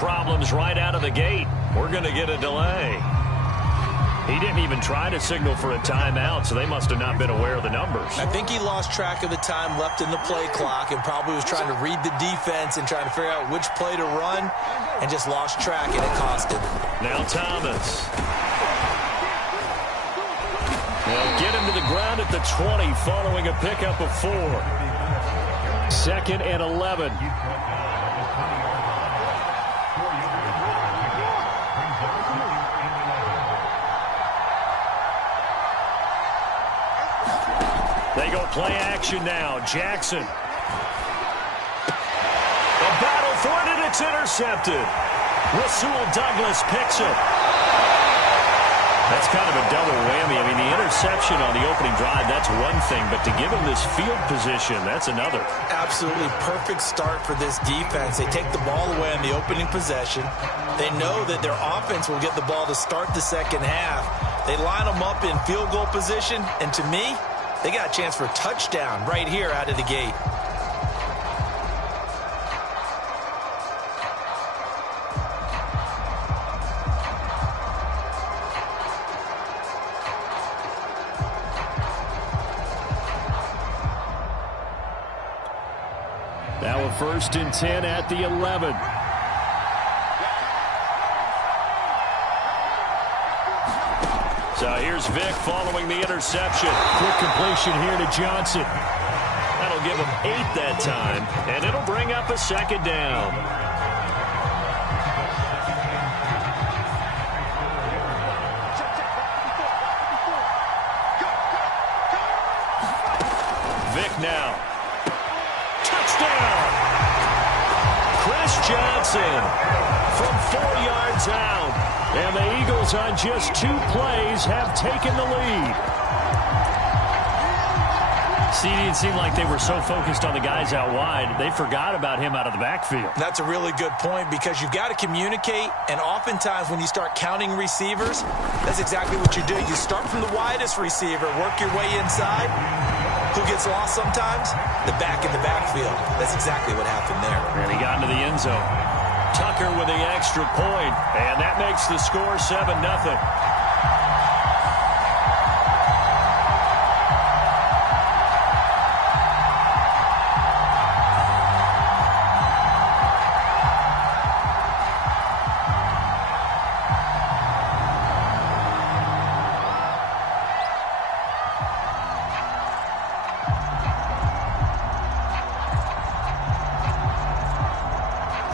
problems right out of the gate. We're going to get a delay. He didn't even try to signal for a timeout, so they must have not been aware of the numbers. I think he lost track of the time left in the play clock and probably was trying to read the defense and trying to figure out which play to run and just lost track, and it cost him. Now Thomas. They'll get him to the ground at the 20 following a pickup of 4. 2nd and 11. They go play action now. Jackson. A battle for it, and it's intercepted. Rasul Douglas picks it. That's kind of a double whammy. I mean, the interception on the opening drive, that's one thing, but to give him this field position, that's another. Absolutely perfect start for this defense. They take the ball away on the opening possession. They know that their offense will get the ball to start the second half. They line them up in field goal position, and to me, they got a chance for a touchdown right here out of the gate. Now a 1st and 10 at the 11. So here's Vick following the interception. Quick completion here to Johnson. That'll give him 8 that time, and it'll bring up a 2nd down. Vick now. Touchdown! Chris Johnson from 4 yards out. And the Eagles on just 2 plays have taken the lead. See, it seemed like they were so focused on the guys out wide, they forgot about him out of the backfield. That's a really good point because you've got to communicate, and oftentimes when you start counting receivers, that's exactly what you do. You start from the widest receiver, work your way inside. Who gets lost sometimes? The back in the backfield. That's exactly what happened there. And he got into the end zone. Tucker with the extra point, and that makes the score 7-0.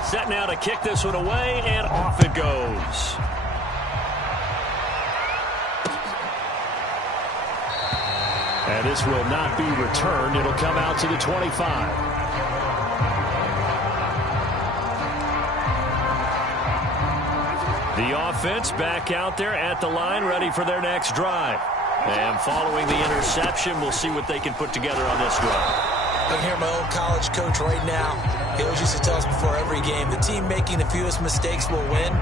Set now to kick this one away, and off it goes. And this will not be returned. It'll come out to the 25. The offense back out there at the line, ready for their next drive. And following the interception, we'll see what they can put together on this drive. I can hear my old college coach right now. He always used to tell us before every game, the team making the fewest mistakes will win.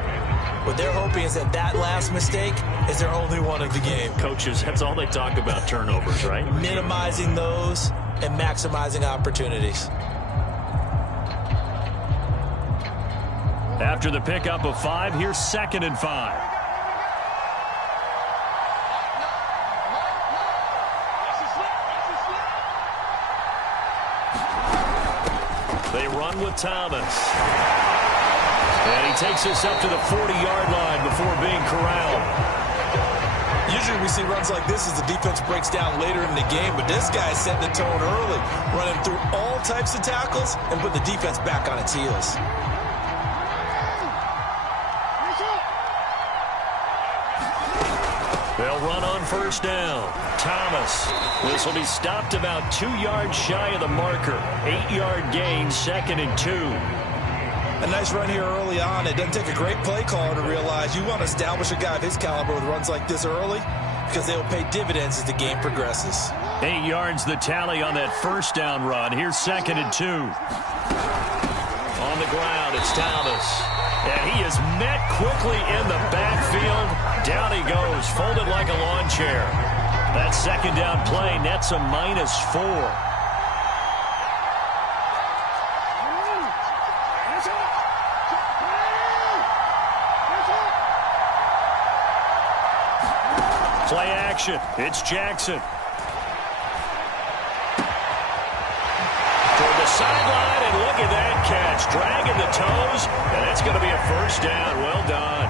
What they're hoping is that that last mistake is their only one of the game. Coaches, that's all they talk about, turnovers, right? Minimizing those and maximizing opportunities. After the pickup of 5, here's 2nd and 5. They run with Thomas. And he takes us up to the 40-yard line before being corralled. Usually we see runs like this as the defense breaks down later in the game, but this guy is setting the tone early, running through all types of tackles and put the defense back on its heels. They'll run on 1st down. Thomas. This will be stopped about 2 yards shy of the marker. 8-yard gain, 2nd and 2. A nice run here early on. It doesn't take a great play caller to realize you want to establish a guy of his caliber with runs like this early because they will pay dividends as the game progresses. 8 yards the tally on that 1st down run. Here's 2nd and 2. On the ground, it's Thomas. And he is met quickly in the backfield. Down he goes, folded like a lawn chair. That 2nd down play nets a -4. Play action. It's Jackson. Toward the sideline, and look at that catch. Dragging the toes, and that's going to be a first down. Well done.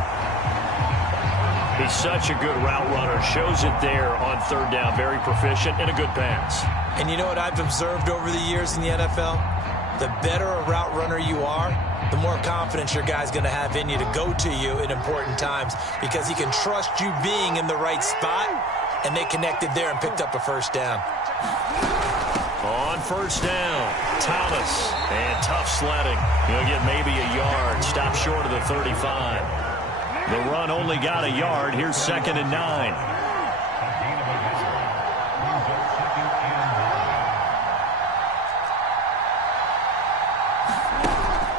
He's such a good route runner. Shows it there on third down. Very proficient and a good pass. And you know what I've observed over the years in the NFL? The better a route runner you are, the more confidence your guy's going to have in you to go to you in important times because he can trust you being in the right spot, and they connected there and picked up a first down. On first down, Thomas, and tough sledding. He'll get maybe a yard, stop short of the 35. The run only got a yard. Here's 2nd and 9.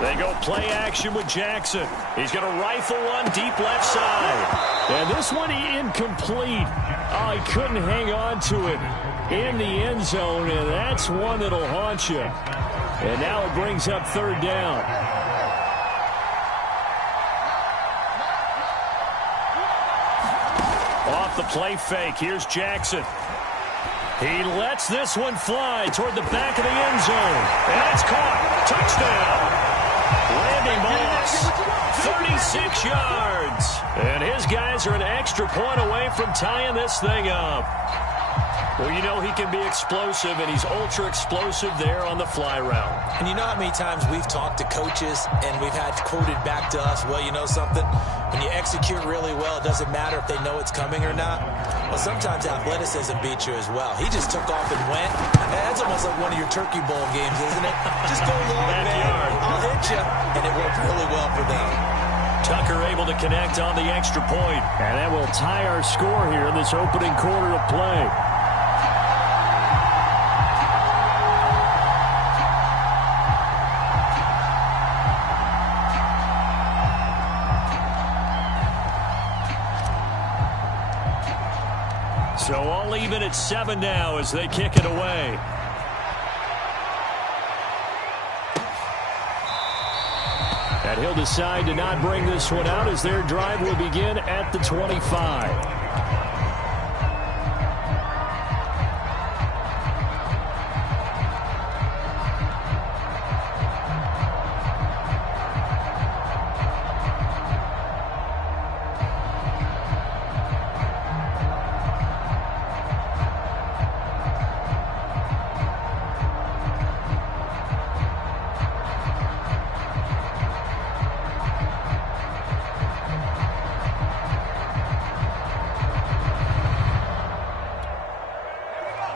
They go play action with Jackson. He's going to rifle one deep left side. And this one incomplete. Oh, he couldn't hang on to it in the end zone, and that's one that'll haunt you. And now it brings up third down. Off the play fake, here's Jackson. He lets this one fly toward the back of the end zone. And that's caught. Touchdown. Randy Moss, 36 yards. And his guys are an extra point away from tying this thing up. Well, you know he can be explosive, and he's ultra-explosive there on the fly route. And you know how many times we've talked to coaches, and we've had quoted back to us, well, you know something? When you execute really well, it doesn't matter if they know it's coming or not. Well, sometimes athleticism beats you as well. He just took off and went. That's almost like one of your Turkey Bowl games, isn't it? Just go long, man. I'll hit you. And it worked really well for them. Tucker able to connect on the extra point. And that will tie our score here in this opening quarter of play. So all even at 7 now as they kick it away. And he'll decide to not bring this one out as their drive will begin at the 25.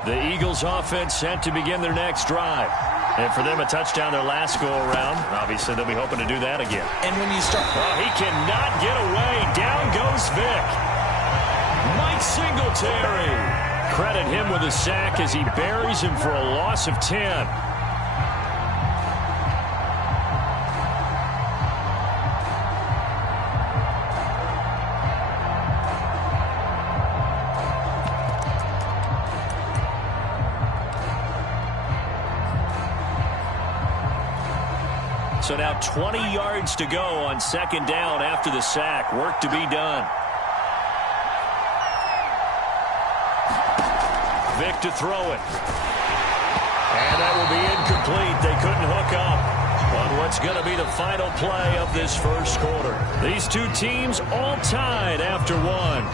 The Eagles offense set to begin their next drive. And for them, a touchdown their last go-around. Obviously, they'll be hoping to do that again. And when you start... Oh, he cannot get away. Down goes Vic. Mike Singletary. Credit him with a sack as he buries him for a loss of 10. So now 20 yards to go on second down after the sack. Work to be done. Vic to throw it. And that will be incomplete. They couldn't hook up on what's going to be the final play of this first quarter. These two teams all tied after one.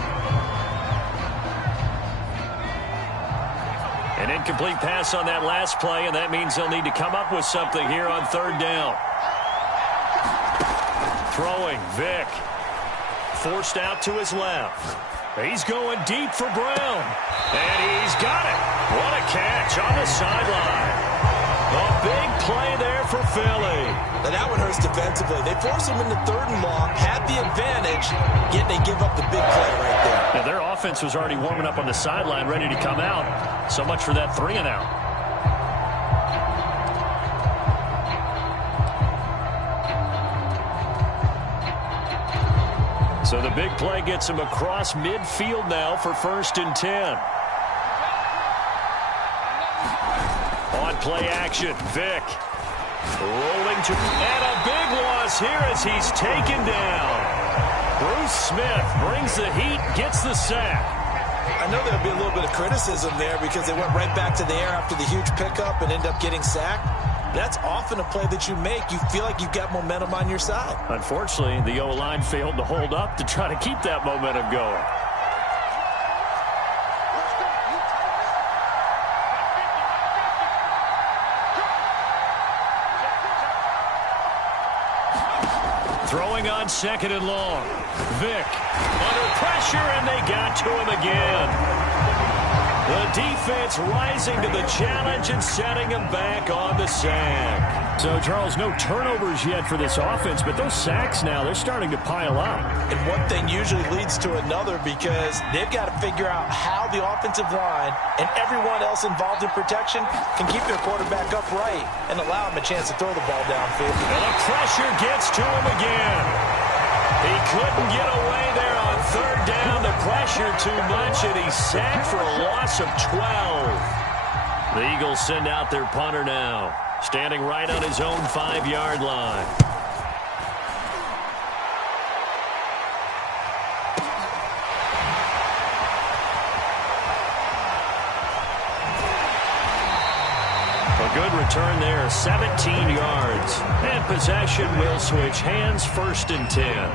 An incomplete pass on that last play, and that means they'll need to come up with something here on third down. Throwing, Vic. Forced out to his left. He's going deep for Brown. And he's got it. What a catch on the sideline. A big play there for Philly. Now that one hurts defensively. They force him into third and long, had the advantage, yet they give up the big play right there. Now their offense was already warming up on the sideline, ready to come out. So much for that 3-and-out. So the big play gets him across midfield now for 1st and 10. On play action, Vic. Rolling to, and a big loss here as he's taken down. Bruce Smith brings the heat, gets the sack. I know there'll be a little bit of criticism there because they went right back to the air after the huge pickup and ended up getting sacked. That's often a play that you make. You feel like you've got momentum on your side. Unfortunately, the O-line failed to hold up to try to keep that momentum going. Throwing on 2nd and long. Vick under pressure, and they got to him again. The defense rising to the challenge and setting him back on the sack. So, Charles, no turnovers yet for this offense, but those sacks now, they're starting to pile up. And one thing usually leads to another because they've got to figure out how the offensive line and everyone else involved in protection can keep their quarterback upright and allow him a chance to throw the ball downfield. And the pressure gets to him again. He couldn't get away there on 3rd down. The pressure too much, and he's sacked for a loss of 12. The Eagles send out their punter now, standing right on his own 5-yard line. A good return there, 17 yards. And possession will switch hands, 1st and 10.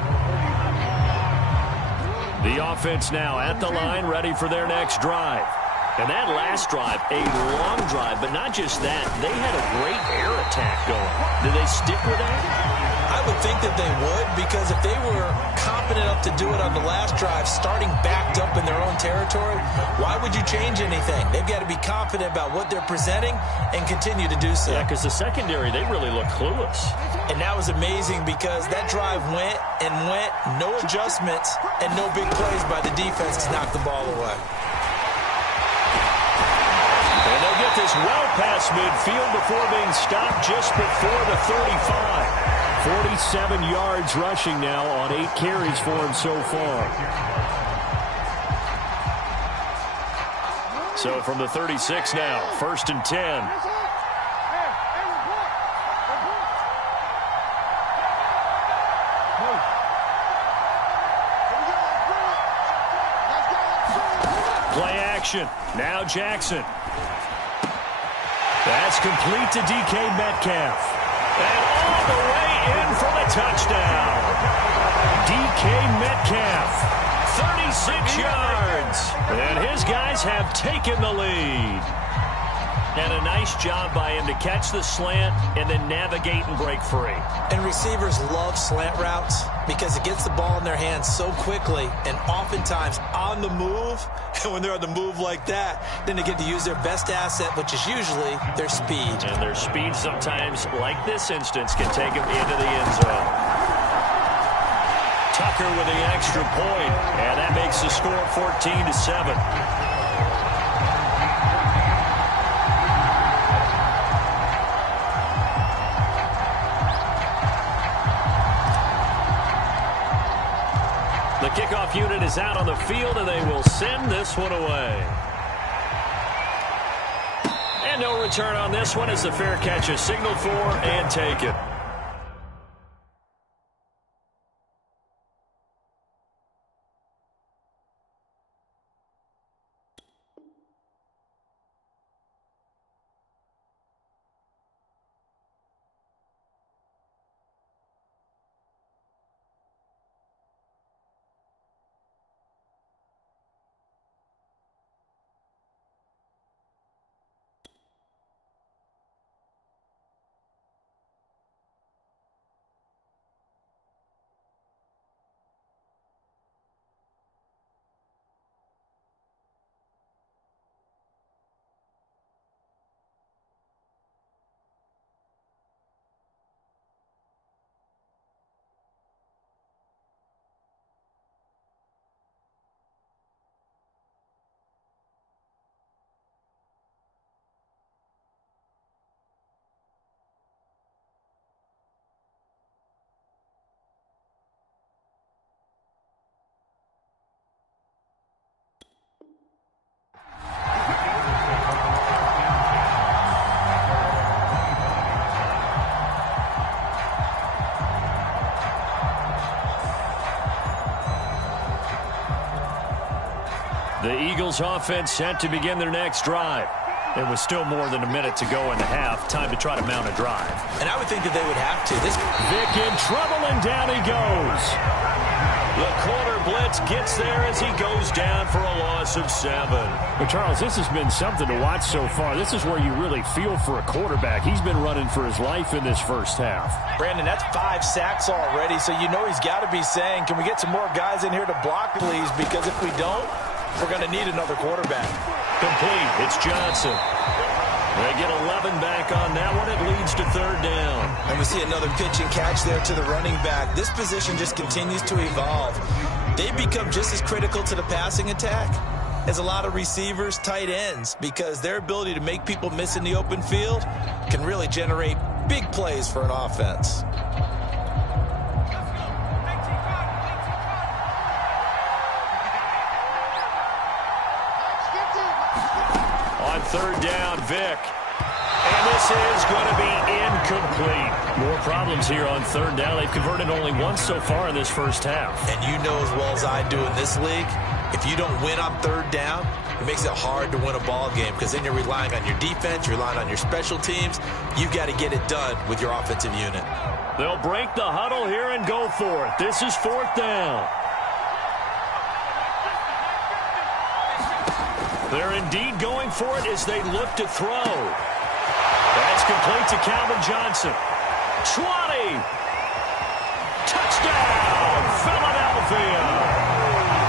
The offense now at the line, ready for their next drive. And that last drive, a long drive, but not just that. They had a great air attack going. Did they stick with that? I would think that they would, because if they were confident enough to do it on the last drive, starting backed up in their own territory, why would you change anything? They've got to be confident about what they're presenting and continue to do so. Yeah, because the secondary, they really look clueless. And that was amazing because that drive went and went, no adjustments, and no big plays by the defense to knock the ball away. And they'll get this well past midfield before being stopped just before the 35. 47 yards rushing now on 8 carries for him so far. So from the 36 now, 1st and 10. Play action. Now Jackson. That's complete to DK Metcalf. And all the way in for the touchdown. DK Metcalf, 36 yards. And his guys have taken the lead. And a nice job by him to catch the slant and then navigate and break free. And receivers love slant routes because it gets the ball in their hands so quickly and oftentimes on the move. And when they're on the move like that, then they get to use their best asset, which is usually their speed. And their speed sometimes, like this instance, can take them into the end zone. Tucker with the extra point, and that makes the score 14-7. The kickoff unit is out on the field, and they will send this one away. And no return on this one as the fair catch is signaled for and taken. The Eagles offense set to begin their next drive. It was still more than a minute to go in the half. Time to try to mount a drive. And I would think that they would have to. Vic in trouble, and down he goes. The corner blitz gets there as he goes down for a loss of 7. But, Charles, this has been something to watch so far. This is where you really feel for a quarterback. He's been running for his life in this first half. Brandon, that's 5 sacks already, so you know he's got to be saying, can we get some more guys in here to block, please? Because if we don't, we're going to need another quarterback. Complete. It's Johnson. They get 11 back on that one. It leads to 3rd down. And we see another pitch and catch there to the running back. This position just continues to evolve. They become just as critical to the passing attack as a lot of receivers, tight ends, because their ability to make people miss in the open field can really generate big plays for an offense. On 3rd down, Vic. And this is going to be incomplete. More problems here on 3rd down. They've converted only once so far in this first half. And you know as well as I do in this league, if you don't win on 3rd down, it makes it hard to win a ball game because then you're relying on your defense, you're relying on your special teams. You've got to get it done with your offensive unit. They'll break the huddle here and go for it. This is 4th down. They're indeed going for it as they look to throw. That's complete to Calvin Johnson. 20. Touchdown, Philadelphia.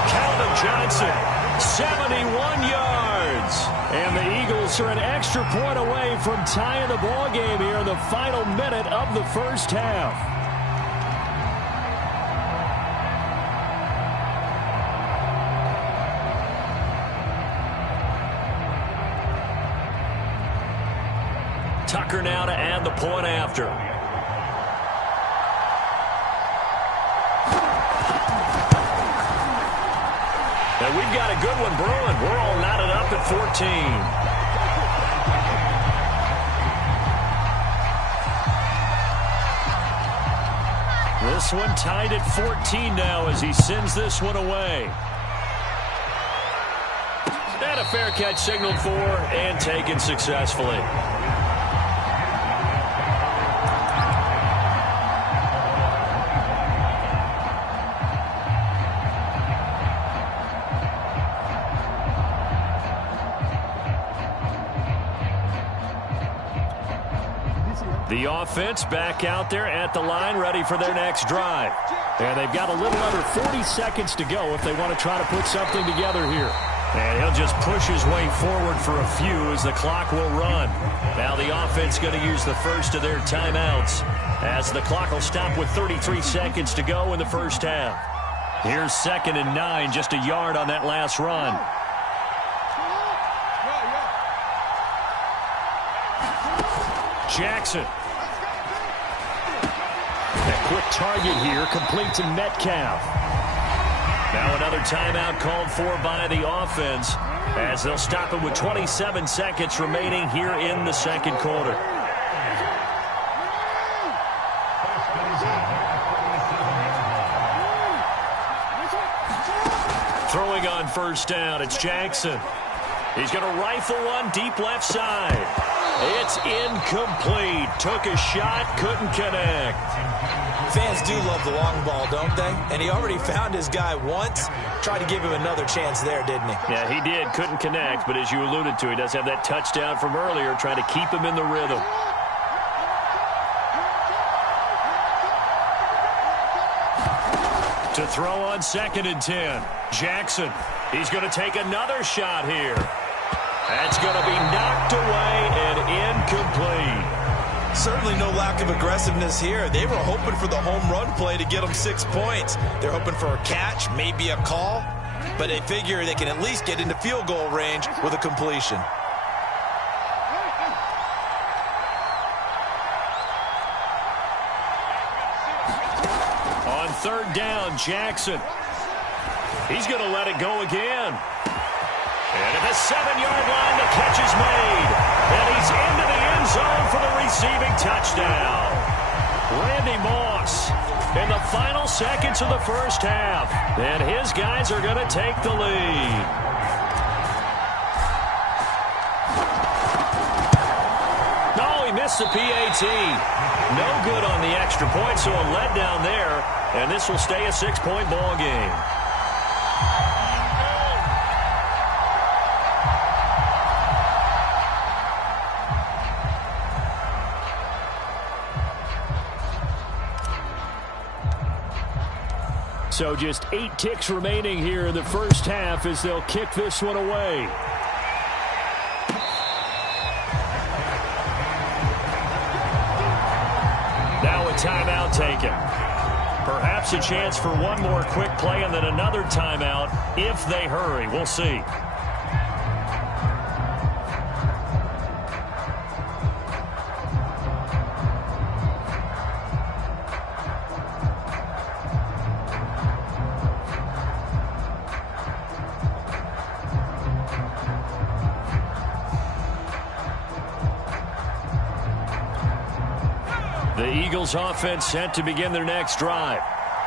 Calvin Johnson, 71 yards. And the Eagles are an extra point away from tying the ball game here in the final minute of the first half. Tucker now to add the point after. And we've got a good one brewing. We're all knotted up at 14. This one tied at 14 now as he sends this one away. And a fair catch signaled for and taken successfully. The offense back out there at the line, ready for their next drive. And they've got a little under 40 seconds to go if they want to try to put something together here. And he'll just push his way forward for a few as the clock will run. Now the offense going to use the first of their timeouts as the clock will stop with 33 seconds to go in the first half. Here's 2nd and 9, just a yard on that last run. Jackson. A quick target here, complete to Metcalf. Now another timeout called for by the offense as they'll stop it with 27 seconds remaining here in the second quarter. Throwing on 1st down, it's Jackson. He's going to rifle one deep left side. It's incomplete. Took a shot, couldn't connect. Fans do love the long ball, don't they? And he already found his guy once. Tried to give him another chance there, didn't he? Yeah, he did. Couldn't connect, but as you alluded to, he does have that touchdown from earlier, trying to keep him in the rhythm. To throw on 2nd and 10. Jackson. He's going to take another shot here. That's going to be knocked away and incomplete. Certainly no lack of aggressiveness here. They were hoping for the home run play to get them 6 points. They're hoping for a catch, maybe a call, but they figure they can at least get into field goal range with a completion. On 3rd down, Jackson. He's going to let it go again. And at the 7-yard line, the catch is made. And he's into the end zone for the receiving touchdown. Randy Moss in the final seconds of the first half. And his guys are going to take the lead. lost the PAT. No good on the extra point, so a letdown there, and this will stay a 6-point ball game. So just 8 ticks remaining here in the first half as they'll kick this one away. Now a timeout taken. Perhaps a chance for one more quick play and then another timeout if they hurry. We'll see. The Eagles offense set to begin their next drive.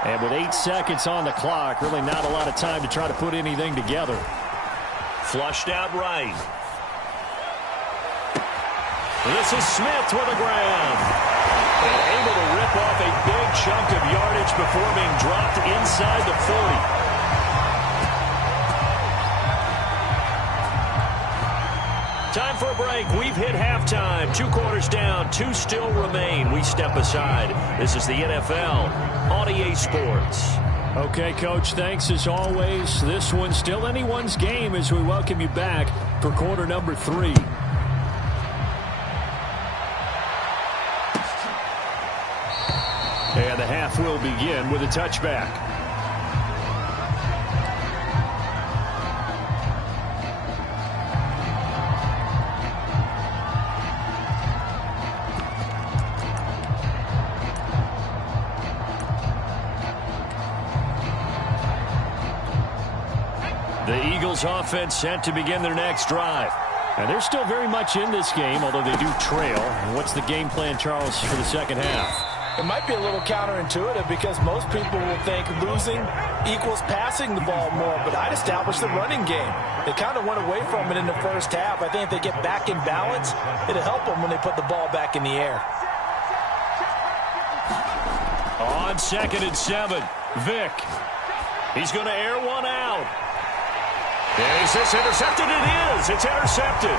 And with 8 seconds on the clock, really not a lot of time to try to put anything together. Flushed out right. This is Smith with a grab. And able to rip off a big chunk of yardage before being dropped inside the 40. Time for a break. We've hit halftime. 2 quarters down. 2 still remain. We step aside. This is the NFL on EA Sports. Okay, Coach, thanks as always. This one's still anyone's game as we welcome you back for quarter number 3. And the half will begin with a touchback. The Eagles offense set to begin their next drive. And they're still very much in this game, although they do trail. What's the game plan, Charles, for the second half? It might be a little counterintuitive because most people will think losing equals passing the ball more, but I'd establish the running game. They kind of went away from it in the first half. I think if they get back in balance, it'll help them when they put the ball back in the air. On 2nd and 7, Vick. He's going to air one out. Is this intercepted? It is. It's intercepted.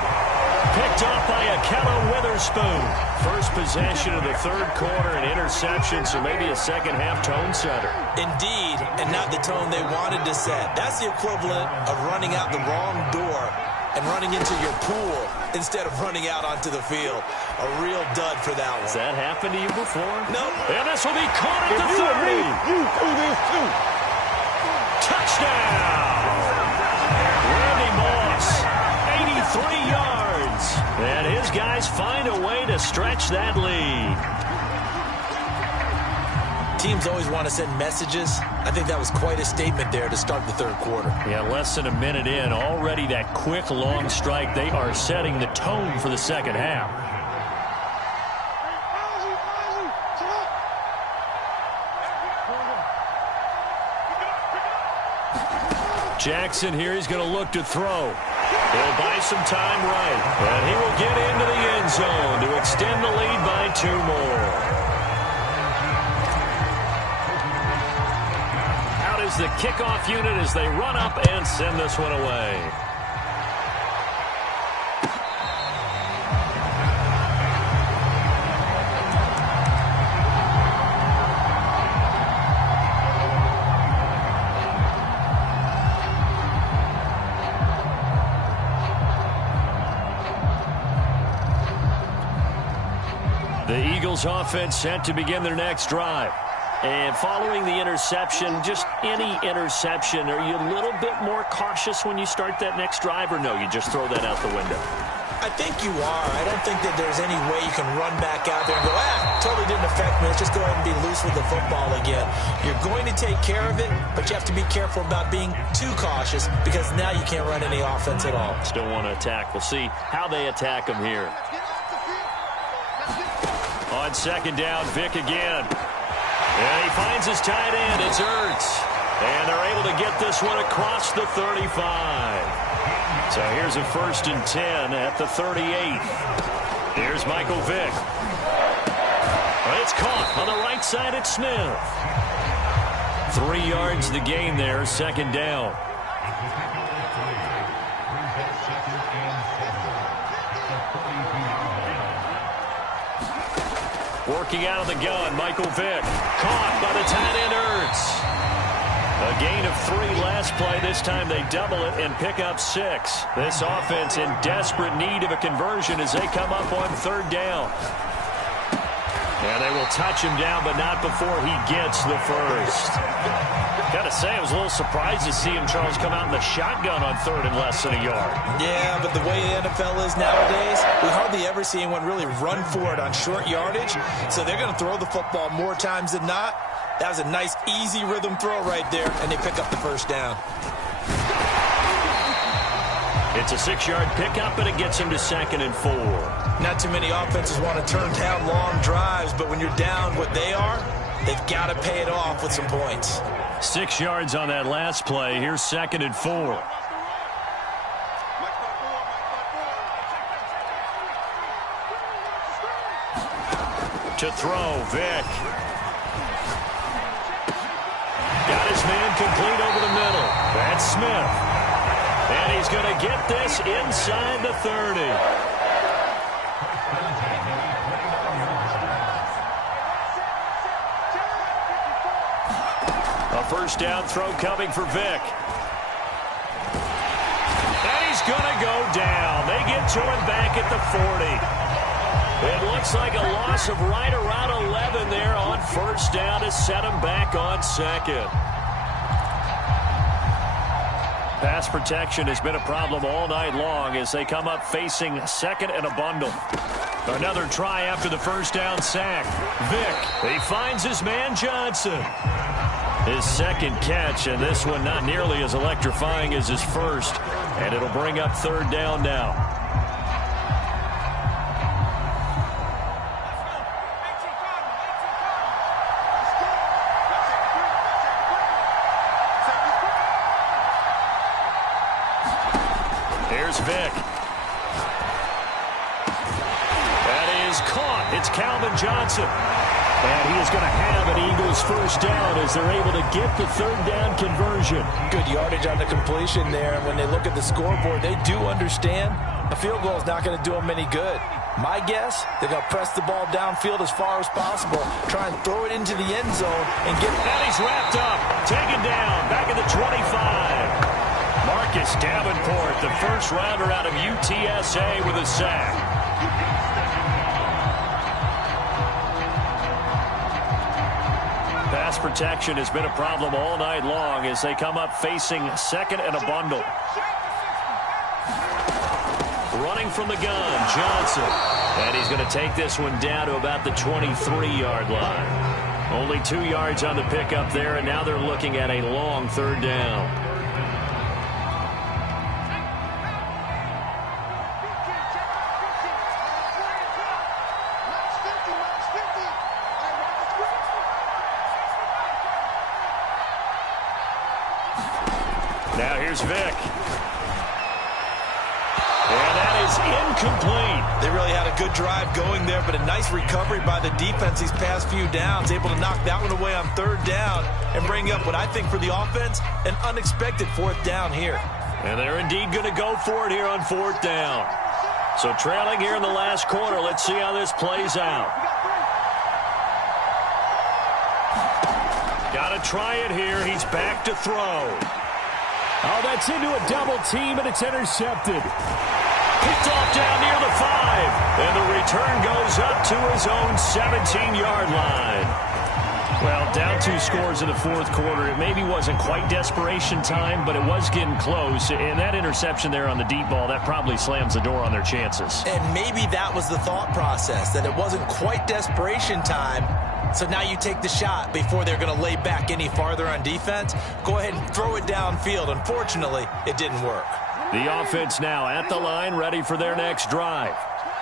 Picked off by Akello Witherspoon. First possession of the third quarter, an interception, so maybe a second-half tone setter. Indeed, and not the tone they wanted to set. That's the equivalent of running out the wrong door and running into your pool instead of running out onto the field. A real dud for that one. Has that happened to you before? No. And this will be caught at the 30. You do this too. Touchdown! Randy Moss, 83 yards. And his guys find a way to stretch that lead. Teams always want to send messages. I think that was quite a statement there to start the third quarter. Yeah, less than a minute in, already that quick, long strike. They are setting the tone for the second half. Jackson here, he's going to look to throw. He'll buy some time right. And he will get into the end zone to extend the lead by 2 more. Out is the kickoff unit as they run up and send this one away. The Eagles offense set to begin their next drive. And following the interception, just any interception, are you a little bit more cautious when you start that next drive, or no, you just throw that out the window? I think you are. I don't think that there's any way you can run back out there and go, totally didn't affect me. Let's just go ahead and be loose with the football again. You're going to take care of it, but you have to be careful about being too cautious because now you can't run any offense at all. Still want to attack. We'll see how they attack them here. On 2nd down, Vick again. And he finds his tight end. It's Ertz. And they're able to get this one across the 35. So here's a 1st and 10 at the 38. Here's Michael Vick. It's caught on the right side at Smith. 3 yards the gain there, second down. Working out of the gun, Michael Vick. Caught by the tight end Ertz. A gain of 3 last play. This time they double it and pick up 6. This offense in desperate need of a conversion as they come up on third down. And they will touch him down, but not before he gets the first. Gotta say, I was a little surprised to see him, Charles, come out in the shotgun on third and less than a yard. Yeah, but the way the NFL is nowadays, we hardly ever see anyone really run for it on short yardage. So they're going to throw the football more times than not. That was a nice, easy rhythm throw right there, and they pick up the first down. It's a 6-yard pickup, and it gets him to 2nd and 4. Not too many offenses want to turn down long drives, but when you're down what they are, they've got to pay it off with some points. 6 yards on that last play. Here's 2nd and 4. To throw, Vick. Got his man complete over the middle. That's Smith. And he's going to get this inside the 30. A first down throw coming for Vick. And he's going to go down. They get to him back at the 40. It looks like a loss of right around 11 there on first down to set him back on second. Pass protection has been a problem all night long as they come up facing second and a bundle. Another try after the first down sack. Vick, he finds his man Johnson. His second catch, and this one not nearly as electrifying as his first. And it'll bring up third down now. Here's Vick. That is caught. It's Calvin Johnson. And he is going to have an Eagles first down as they're able to get the third down conversion. Good yardage on the completion there. And when they look at the scoreboard, they do understand a field goal is not going to do them any good. My guess, they're going to press the ball downfield as far as possible, try and throw it into the end zone and get... And he's wrapped up, taken down, back at the 25. Marcus Davenport, the first rounder out of UTSA with a sack. Pass protection has been a problem all night long as they come up facing second and a bundle. Running from the gun, Johnson. And he's going to take this one down to about the 23-yard line. Only 2 yards on the pickup there, and now they're looking at a long third down. Now here's Vick. And that is incomplete. They really had a good drive going there, but a nice recovery by the defense these past few downs, able to knock that one away on third down and bring up what I think for the offense, an unexpected fourth down here. And they're indeed going to go for it here on fourth down. So trailing here in the last quarter, let's see how this plays out. Got to try it here. He's back to throw. Oh, that's into a double team, and it's intercepted. Picked off down near the 5. And the return goes up to his own 17-yard line. Well, down 2 scores in the fourth quarter. It maybe wasn't quite desperation time, but it was getting close. And that interception there on the deep ball, that probably slams the door on their chances. And maybe that was the thought process, that it wasn't quite desperation time. So now you take the shot before they're going to lay back any farther on defense. Go ahead and throw it downfield. Unfortunately, it didn't work. The offense now at the line, ready for their next drive.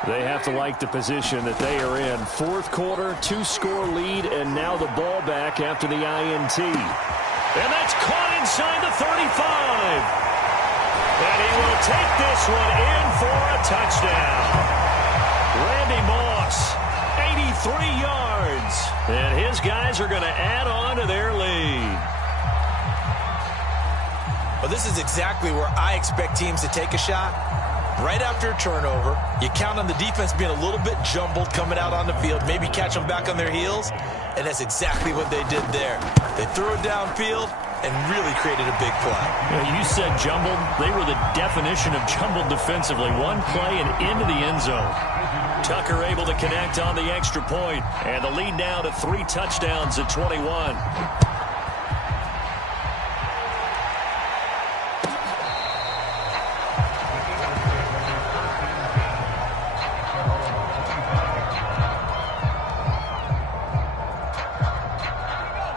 They have to like the position that they are in. Fourth quarter, 2-score lead, and now the ball back after the INT. And that's caught inside the 35. And he will take this one in for a touchdown. Randy Moss, 83 yards. And his guys are going to add on to their lead. Well, this is exactly where I expect teams to take a shot. Right after a turnover, you count on the defense being a little bit jumbled coming out on the field, maybe catch them back on their heels, and that's exactly what they did there. They threw it downfield and really created a big play. Yeah, you said jumbled. They were the definition of jumbled defensively. One play and into the end zone. Tucker able to connect on the extra point, and the lead now to 3 touchdowns at 21.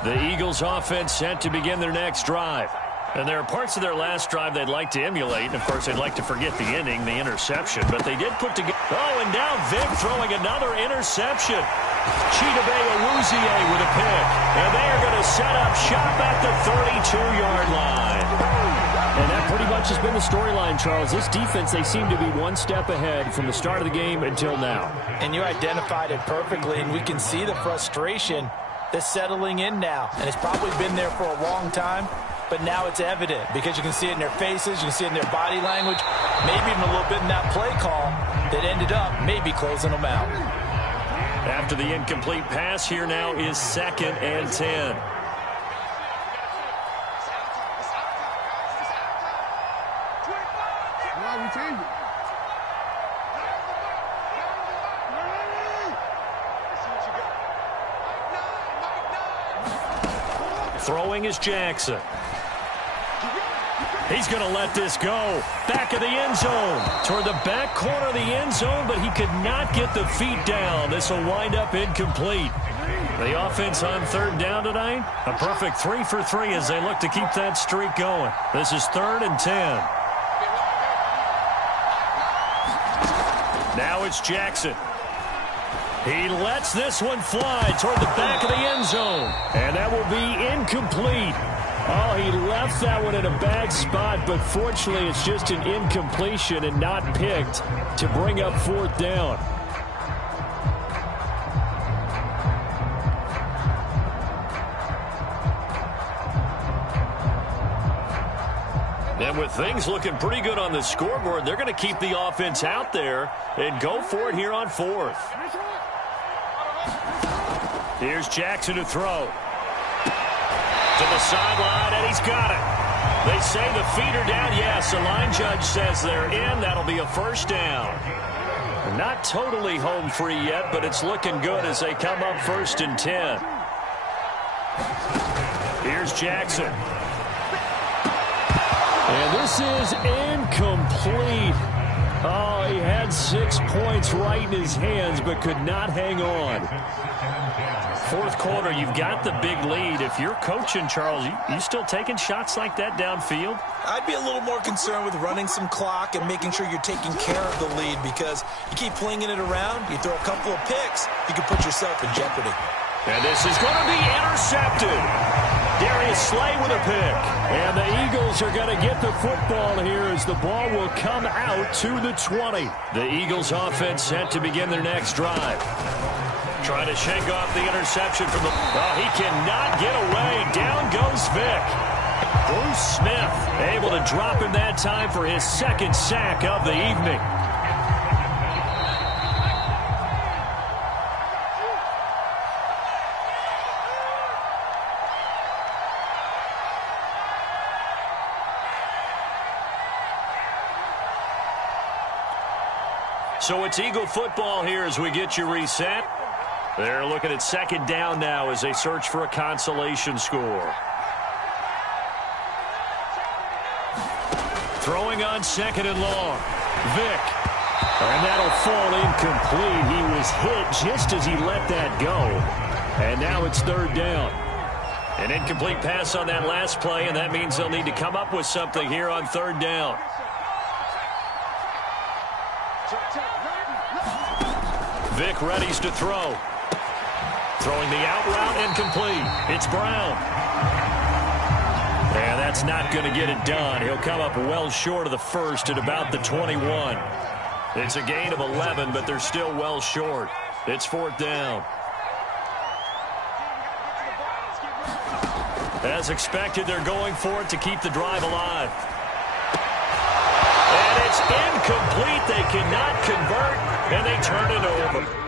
The Eagles offense set to begin their next drive. And there are parts of their last drive they'd like to emulate. And, of course, they'd like to forget the ending, the interception. But they did put together. Oh, and now Vic throwing another interception. Chidobe Awuzie with a pick. And they are going to set up shop at the 32-yard line. And that pretty much has been the storyline, Charles. This defense, they seem to be one step ahead from the start of the game until now. And you identified it perfectly, and we can see the frustration that's settling in now. And it's probably been there for a long time, but now it's evident because you can see it in their faces, you can see it in their body language, maybe even a little bit in that play call that ended up maybe closing them out. After the incomplete pass, here now is 2nd and 10. Throwing is Jackson. He's going to let this go. Back of the end zone. Toward the back corner of the end zone, but he could not get the feet down. This will wind up incomplete. The offense on 3rd down tonight. A perfect 3 for 3 as they look to keep that streak going. This is 3rd and 10. Now it's Jackson. He lets this one fly toward the back of the end zone. And that will be incomplete. Oh, he left that one in a bad spot, but fortunately it's just an incompletion and not picked to bring up 4th down. And with things looking pretty good on the scoreboard, they're going to keep the offense out there and go for it here on 4th. Here's Jackson to throw. To the sideline, and he's got it. They say the feet are down. Yes, the line judge says they're in. That'll be a 1st down. Not totally home free yet, but it's looking good as they come up 1st and 10. Here's Jackson. And this is incomplete. Oh, he had 6 points right in his hands, but could not hang on. 4th quarter, you've got the big lead. If you're coaching, Charles, you still taking shots like that downfield? I'd be a little more concerned with running some clock and making sure you're taking care of the lead because you keep flinging it around, you throw a couple of picks, you can put yourself in jeopardy. And this is going to be intercepted. Darius Slay with a pick. And the Eagles are going to get the football here as the ball will come out to the 20. The Eagles offense set to begin their next drive. Trying to shake off the interception from the... Oh, he cannot get away. Down goes Vic. Bruce Smith able to drop him that time for his 2nd sack of the evening. So it's Eagle football here as we get you reset. They're looking at 2nd down now as they search for a consolation score. Throwing on 2nd and long. Vic. And that'll fall incomplete. He was hit just as he let that go. And now it's 3rd down. An incomplete pass on that last play, and that means they'll need to come up with something here on 3rd down. Vic readies to throw. Throwing the out route incomplete. It's Brown. And that's not going to get it done. He'll come up well short of the 1st at about the 21. It's a gain of 11, but they're still well short. It's fourth down. As expected, they're going for it to keep the drive alive. And it's incomplete. They cannot convert, and they turn it over.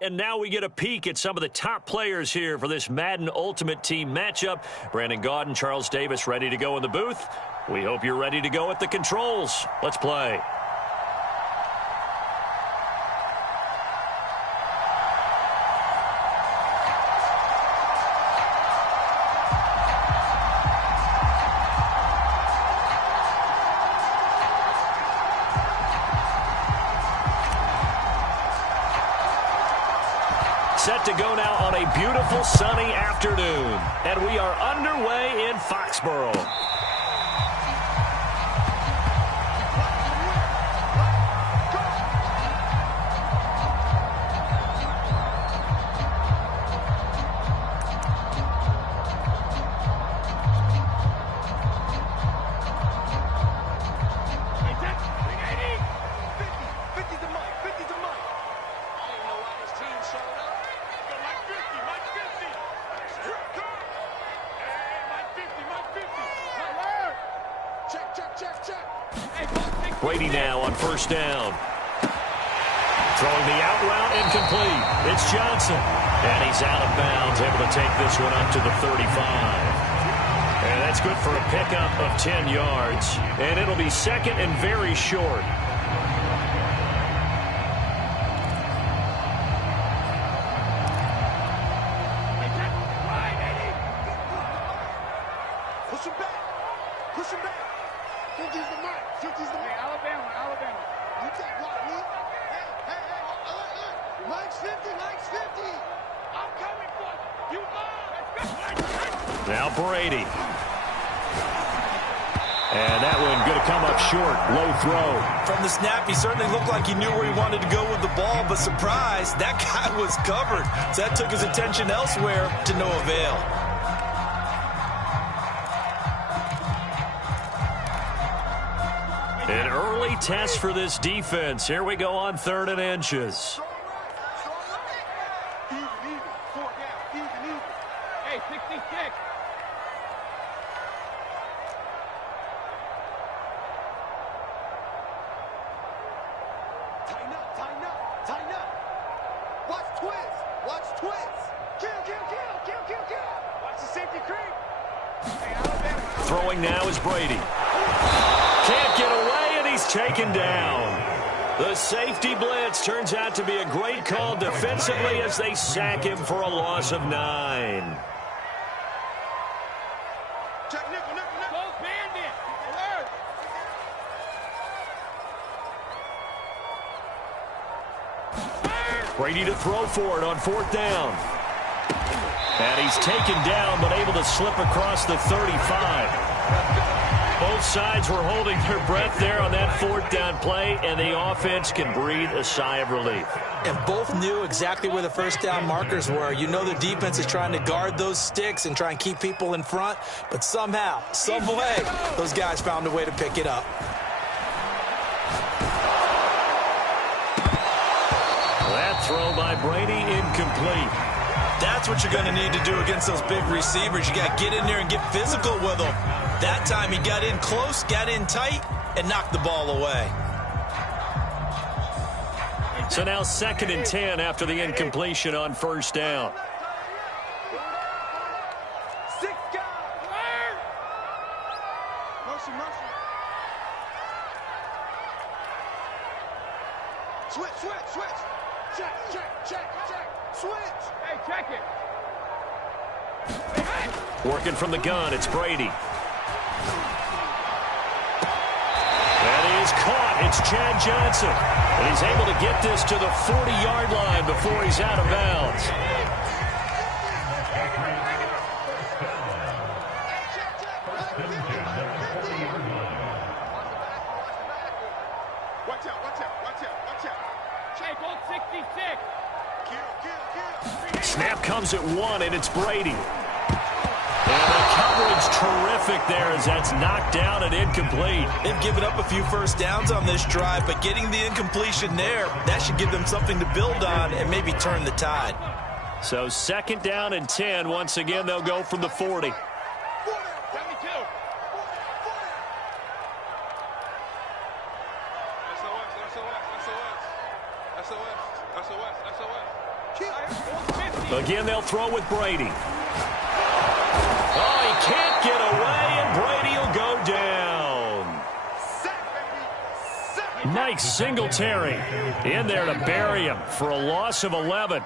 And now we get a peek at some of the top players here for this Madden Ultimate Team matchup. Brandon Gaudin, Charles Davis ready to go in the booth. We hope you're ready to go at the controls. Let's play. Set to go now on a beautiful sunny afternoon. And we are underway in Foxborough. Brady now on first down. Throwing the out route incomplete. It's Johnson. And he's out of bounds, able to take this one up to the 35. And that's good for a pickup of 10 yards. And it'll be second and very short. Push him back. Push him back. Don't use the mic. Don't use the mic. Alabama. You take what, me? Hey, look. Mike's 50. I'm coming for you. Now Brady. And that one going to come up short. Low throw. From the snap, he certainly looked like he knew where he wanted to go with the ball, but surprise, that guy was covered. So that took his attention elsewhere to no avail. An early test for this defense. Here we go on 3rd and inches. Hey, 66. Tighten up, tighten up, tighten up. Watch twist, watch twist. Kill, kill, kill, kill, kill, kill. Watch the safety creep. Hey, Alabama. Throwing now is Brady. Can't get away, and he's taken down. The safety blitz turns out to be a great call defensively as they sack him for a loss of 9. Check nickel, nickel, nickel. Go bandit. Alert. Brady to throw for it on 4th down. And he's taken down, but able to slip across the 35. Both sides were holding their breath there on that 4th down play, and the offense can breathe a sigh of relief. And both knew exactly where the first down markers were. You know the defense is trying to guard those sticks and try and keep people in front, but somehow, some way, those guys found a way to pick it up. That throw by Brady incomplete. That's what you're going to need to do against those big receivers. You got to get in there and get physical with them. That time he got in close, got in tight, and knocked the ball away. So now 2nd and 10 after the incompletion on 1st down. 6 guys. Motion, motion. Switch, switch, switch. Check, check, check, check. Switch. Hey, check it. Working from the gun, it's Brady. And he is caught. It's Chad Johnson. And he's able to get this to the 40-yard line before he's out of bounds. Watch out, watch out, watch out, watch out. Check on 66. Kill, kill, kill. Snap comes at 1, and it's Brady. And the coverage terrific there as that's knocked down and incomplete. They've given up a few first downs on this drive, but getting the incompletion there, that should give them something to build on and maybe turn the tide. So 2nd down and 10. Once again, they'll go from the 40. 72. Again, they'll throw with Brady. Oh, he can't get away, and Brady will go down. Mike Singletary in there to bury him for a loss of 11.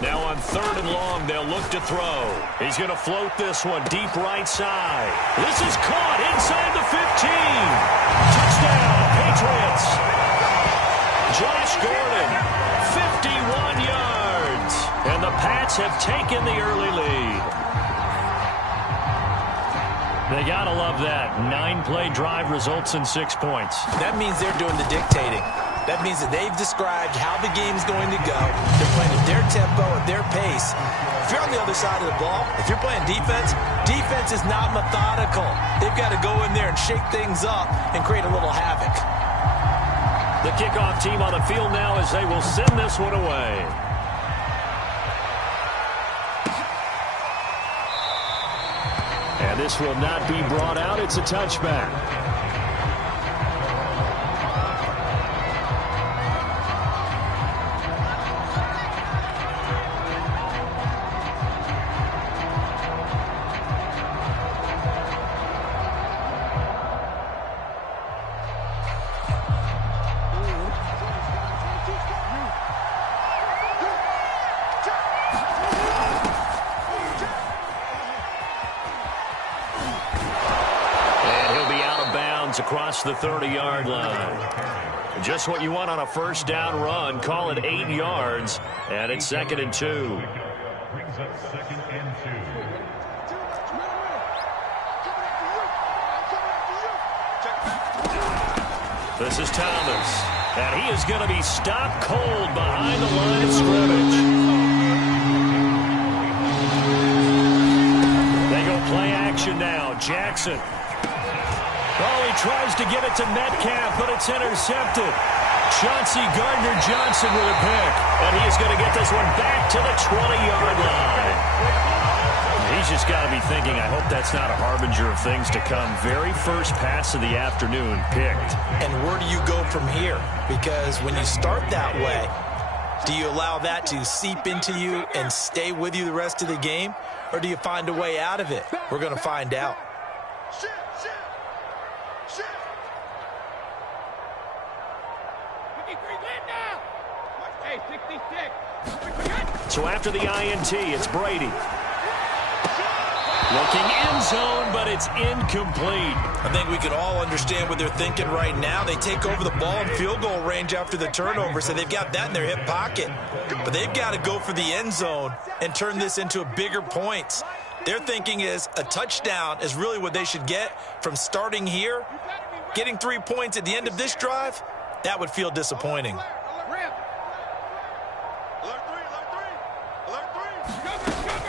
Now on 3rd and long, they'll look to throw. He's going to float this one deep right side. This is caught inside the 15. Touchdown, Patriots. Josh Gordon, 51 yards. And the Pats have taken the early lead. They got to love that. 9-play drive results in 6 points. That means they're doing the dictating. That means that they've described how the game's going to go. They're playing at their tempo, at their pace. If you're on the other side of the ball, if you're playing defense, defense is not methodical. They've got to go in there and shake things up and create a little havoc. The kickoff team on the field now as they will send this one away. And this will not be brought out. It's a touchback. Across the 30-yard line. Just what you want on a first down run. Call it 8 yards, and it's 2nd and 2. Brings up 2nd and 2. This is Thomas. And he is going to be stopped cold behind the line of scrimmage. They go play action now. Jackson. Oh, he tries to give it to Metcalf, but it's intercepted. Chauncey Gardner-Johnson with a pick. And he is going to get this one back to the 20-yard line. He's just got to be thinking, I hope that's not a harbinger of things to come. Very first pass of the afternoon picked. And where do you go from here? Because when you start that way, do you allow that to seep into you and stay with you the rest of the game? Or do you find a way out of it? We're going to find out. So after the INT, it's Brady. Looking end zone, but it's incomplete. I think we can all understand what they're thinking right now. They take over the ball in field goal range after the turnover, so they've got that in their hip pocket. But they've got to go for the end zone and turn this into bigger points. Their thinking is a touchdown is really what they should get from starting here. Getting 3 points at the end of this drive, that would feel disappointing.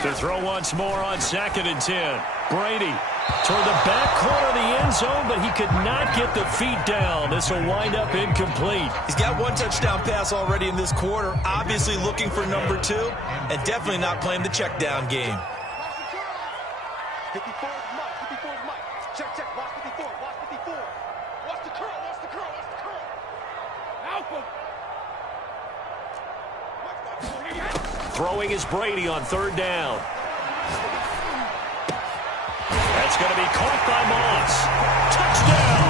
To throw once more on 2nd and 10. Brady toward the back corner of the end zone, but he could not get the feet down. This will wind up incomplete. He's got one touchdown pass already in this quarter, obviously looking for number 2, and definitely not playing the check down game. 54 is Mike. 54 is Mike. Check, check. Watch 54. Watch 54. Watch the curl. Watch the curl. Watch the curl. Alpha. Throwing is Brady on 3rd down. That's going to be caught by Moss. Touchdown!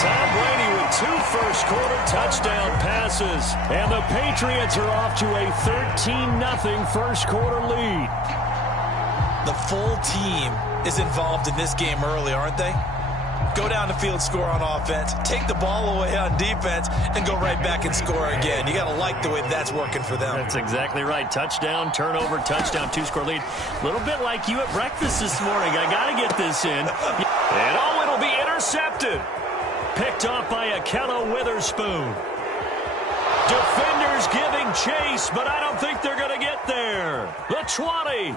Tom Brady with 2 first-quarter touchdown passes. And the Patriots are off to a 13-0 first-quarter lead. The full team is involved in this game early, aren't they? Go down the field, score on offense, take the ball away on defense, and go right back and score again. You got to like the way that's working for them. That's exactly right. Touchdown, turnover, touchdown, 2-score lead. A little bit like you at breakfast this morning. I got to get this in. And oh, it'll be intercepted. Picked off by Akello Witherspoon. Defenders giving chase, but I don't think they're going to get there. The 20.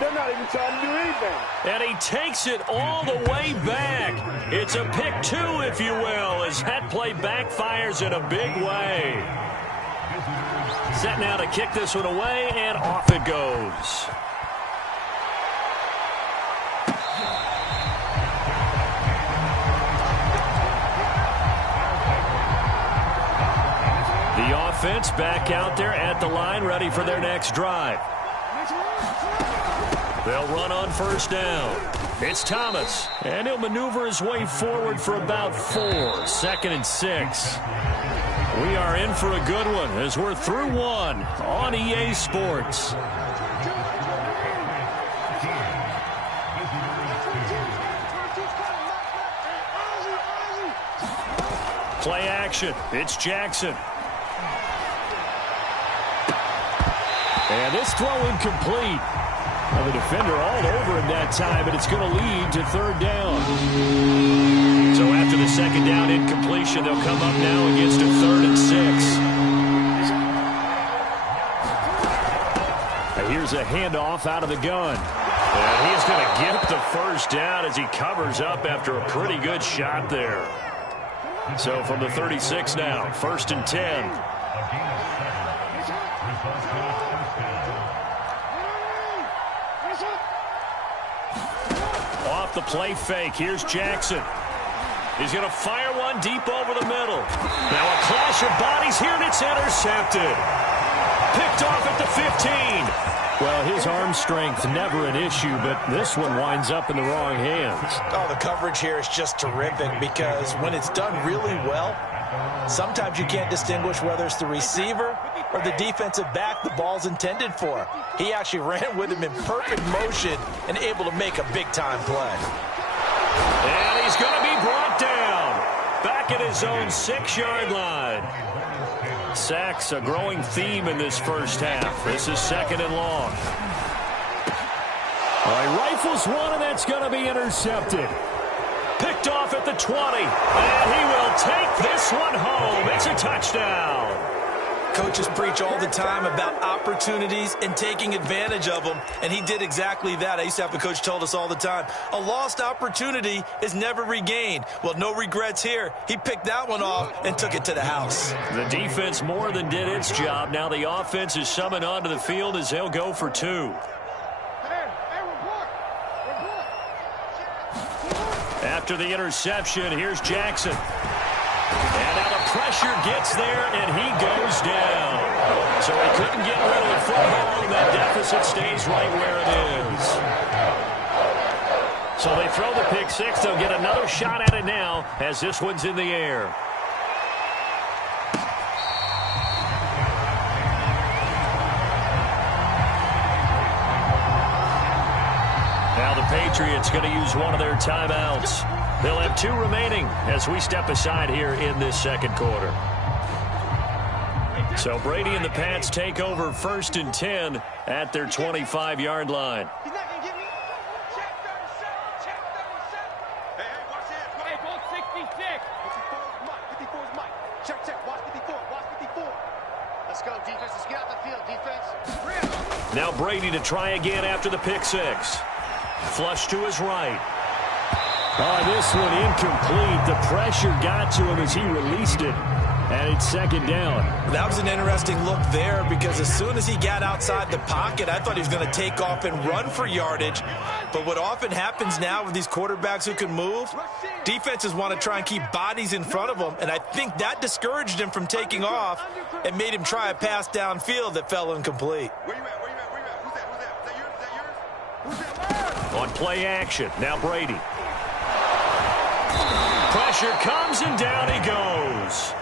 They're not even trying to do anything. And he takes it all the way back. It's a pick 2, if you will, as that play backfires in a big way. Set now to kick this one away, and off it goes. The offense back out there at the line, ready for their next drive. They'll run on 1st down. It's Thomas, and he'll maneuver his way forward for about 4. 2nd and 6. We are in for a good one as we're through 1 on EA Sports. Play action. It's Jackson. And this throw incomplete. Well, the defender all over him that time, but it's going to lead to 3rd down. So after the 2nd down incompletion, they'll come up now against a 3rd and 6. And here's a handoff out of the gun. And he's going to get the 1st down as he covers up after a pretty good shot there. So from the 36 now, 1st and 10. Off the play fake. Here's Jackson. He's going to fire one deep over the middle. Now a clash of bodies here, and it's intercepted. Picked off at the 15. Well, his arm strength never an issue, but this one winds up in the wrong hands. Oh, the coverage here is just terrific because when it's done really well, sometimes you can't distinguish whether it's the receiver or the defensive back the ball's intended for. He actually ran with him in perfect motion and able to make a big-time play. And he's going to be brought down back at his own 6-yard line. Sacks, a growing theme in this first half. This is 2nd and long. All right, rifles one, and that's going to be intercepted. Picked off at the 20. And he will take this one home. It's a touchdown. Coaches preach all the time about opportunities and taking advantage of them, and he did exactly that. I used to have a coach told us all the time, a lost opportunity is never regained. Well, no regrets here. He picked that one off and took it to the house. The defense more than did its job. Now the offense is summoned onto the field as they'll go for two. After the interception, here's Jackson. And now the pressure gets there, and he goes down. So he couldn't get rid of the football, and that deficit stays right where it is. So they throw the pick six. They'll get another shot at it now as this one's in the air. Now the Patriots going to use one of their timeouts. They'll have two remaining as we step aside here in this second quarter. So Brady and the Pats take over 1st and 10 at their 25-yard line. He's not going to get me. Check 37. Check 37. Hey, watch this. Hey, go 66. 54 is Mike. Check. Watch 54. Watch 54. Let's go, defense. Let's get out the field, defense. Now Brady to try again after the pick six. Flush to his right. Oh, this one incomplete. The pressure got to him as he released it. And it's second down. That was an interesting look there because as soon as he got outside the pocket, I thought he was going to take off and run for yardage. But what often happens now with these quarterbacks who can move, defenses want to try and keep bodies in front of them. And I think that discouraged him from taking off and made him try a pass downfield that fell incomplete. Where you at? Who's that? Is that yours? On play action. Now Brady. Pressure comes and down he goes.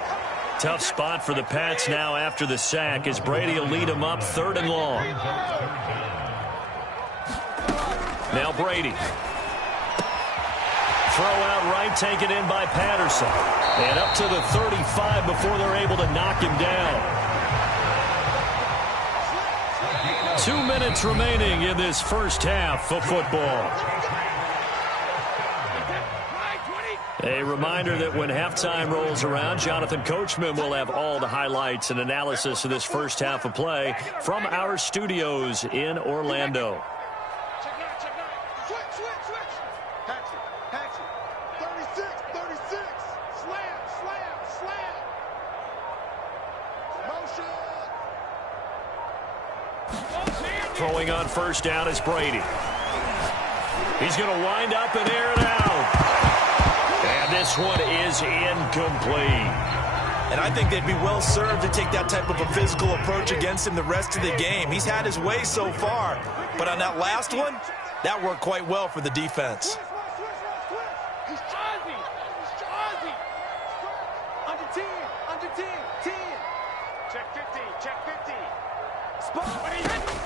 Tough spot for the Pats now after the sack as Brady will lead them up 3rd and long. Now Brady. Throw out right, taken in by Patterson. And up to the 35 before they're able to knock him down. 2 minutes remaining in this first half of football. A reminder that when halftime rolls around, Jonathan Coachman will have all the highlights and analysis of this first half of play from our studios in Orlando. Check nine. Switch. Hatchet. 36. Slam. Motion. Throwing on first down is Brady. He's going to wind up and air it out. And this one is incomplete. And I think they'd be well served to take that type of a physical approach against him the rest of the game. He's had his way so far, but on that last one, that worked quite well for the defense. He's Ozzy. Under 10. Check 50.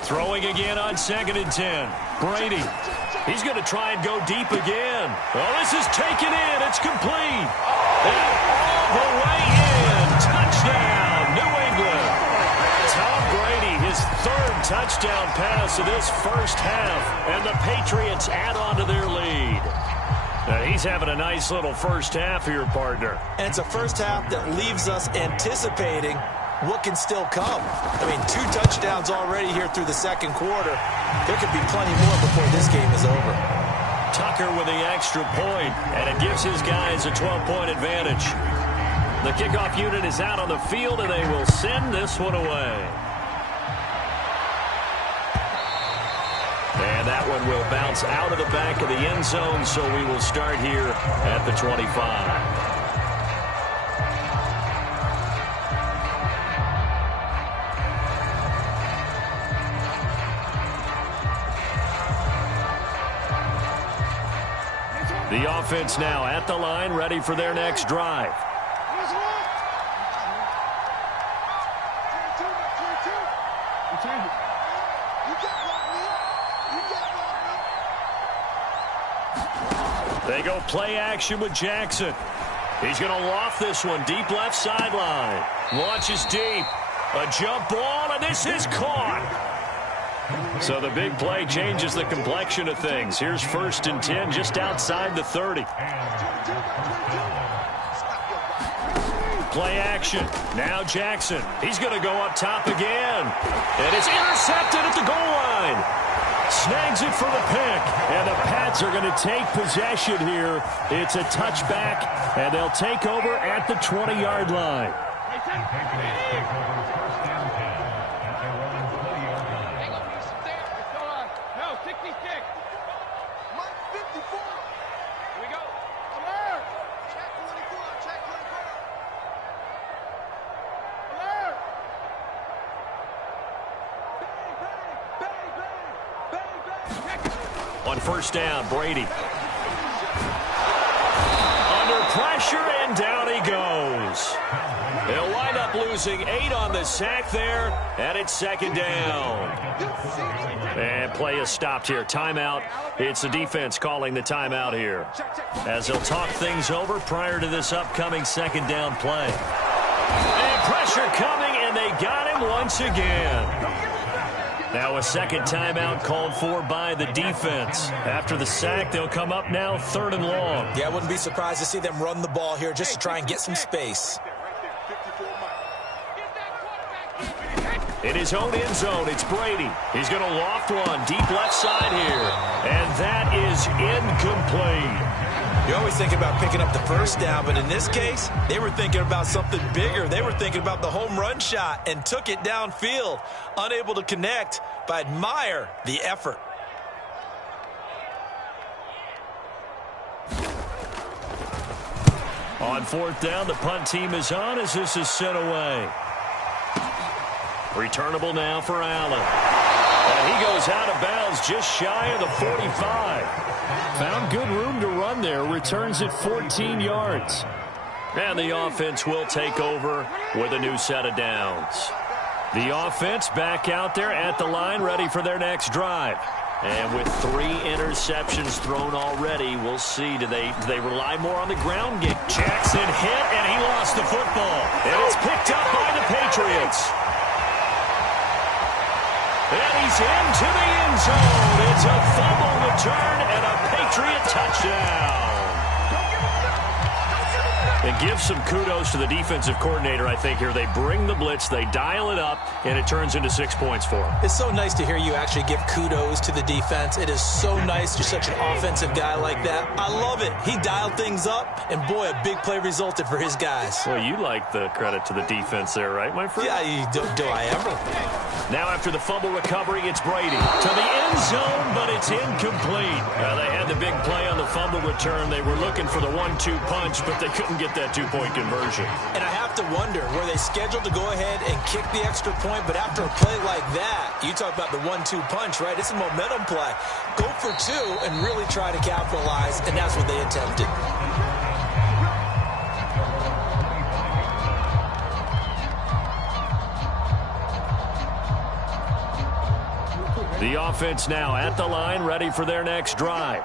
Throwing again on 2nd and 10. Brady. He's going to try and go deep again. Oh, this is taken in. It's complete. And all the way in. Touchdown, New England. Tom Brady, his 3rd touchdown pass of this first half. And the Patriots add on to their lead. Now, he's having a nice little first half here, partner. And it's a first half that leaves us anticipating what can still come. I mean, 2 touchdowns already here through the second quarter. There could be plenty more before this game is over. Tucker with the extra point, and it gives his guys a 12-point advantage. The kickoff unit is out on the field, and they will send this one away. And that one will bounce out of the back of the end zone, so we will start here at the 25. The offense now at the line, ready for their next drive. They go play action with Jackson. He's going to loft this one deep left sideline. Launches deep. A jump ball, and this is caught. So the big play changes the complexion of things. Here's 1st and 10 just outside the 30. Play action. Now Jackson. He's going to go up top again. And it's intercepted at the goal line. Snags it for the pick. And the Pats are going to take possession here. It's a touchback, and they'll take over at the 20-yard line. On 1st down, Brady. Under pressure, and down he goes. They'll wind up losing 8 on the sack there, and it's 2nd down. And play is stopped here. Timeout. It's the defense calling the timeout here, as they'll talk things over prior to this upcoming 2nd down play. And pressure coming, and they got him once again. Now a 2nd timeout called for by the defense. After the sack, they'll come up now 3rd and long. Yeah, I wouldn't be surprised to see them run the ball here just to try and get some space. In his own end zone, it's Brady. He's going to loft one deep left side here. And that is incomplete. You always think about picking up the 1st down, but in this case, they were thinking about something bigger. They were thinking about the home run shot and took it downfield. Unable to connect, but I admire the effort. On 4th down, the punt team is on as this is sent away. Returnable now for Allen. And he goes out of bounds just shy of the 45. Found good room to run there. Returns it 14 yards. And the offense will take over with a new set of downs. The offense back out there at the line, ready for their next drive. And with 3 interceptions thrown already, we'll see. Do they rely more on the ground game? Jackson hit, and he lost the football. And it's picked up by the Patriots. And he's into the end zone. It's a fumble return and a Patriot touchdown. And give some kudos to the defensive coordinator, I think, here. They bring the blitz, they dial it up, and it turns into 6 points for them. It's so nice to hear you actually give kudos to the defense. It is so nice. You're such an offensive guy like that. I love it. He dialed things up, and boy, a big play resulted for his guys. Well, you like the credit to the defense there, right, my friend? Yeah, do I ever? Now after the fumble recovery, it's Brady to the end zone, but it's incomplete. They had the big play on the fumble return. They were looking for the 1-2 punch, but they couldn't get that 2-point conversion. And I have to wonder, were they scheduled to go ahead and kick the extra point? But after a play like that, you talk about the 1-2 punch, right? It's a momentum play. Go for 2 and really try to capitalize, and that's what they attempted. The offense now at the line, ready for their next drive.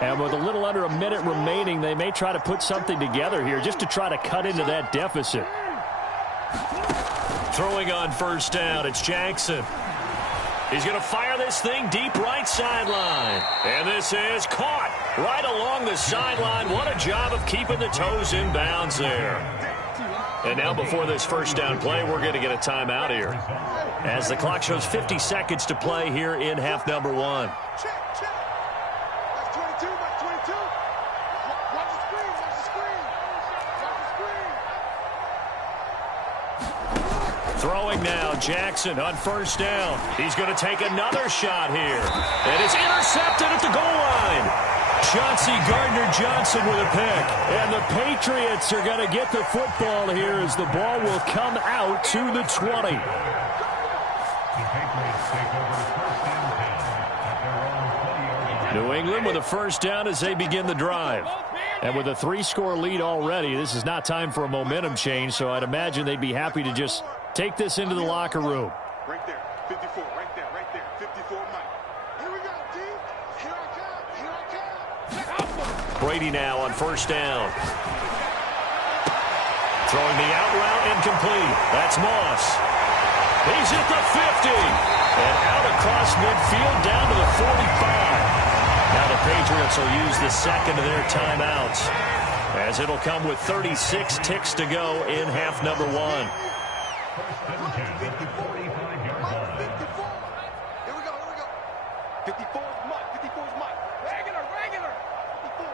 And with a little under a minute remaining, they may try to put something together here just to try to cut into that deficit. Throwing on 1st down, it's Jackson. He's going to fire this thing deep right sideline. And this is caught right along the sideline. What a job of keeping the toes in bounds there. And now before this 1st down play, we're going to get a timeout here, as the clock shows 50 seconds to play here in half number 1. Throwing now, Jackson on 1st down. He's going to take another shot here. And it's intercepted at the goal line. Chauncey Gardner-Johnson with a pick. And the Patriots are going to get the football here as the ball will come out to the 20. New England with a 1st down as they begin the drive. And with a 3-score lead already, this is not time for a momentum change, so I'd imagine they'd be happy to just take this into the locker room. Right there, 54, right there, 54, Mike. Here we go, D. Here I come. Brady now on 1st down. Throwing the out route incomplete. That's Moss. He's at the 50. And out across midfield down to the 45. Now the Patriots will use the second of their timeouts, as it'll come with 36 ticks to go in half number one. Here we go. 54 is Mike. 54 is Mike. Regular. 54.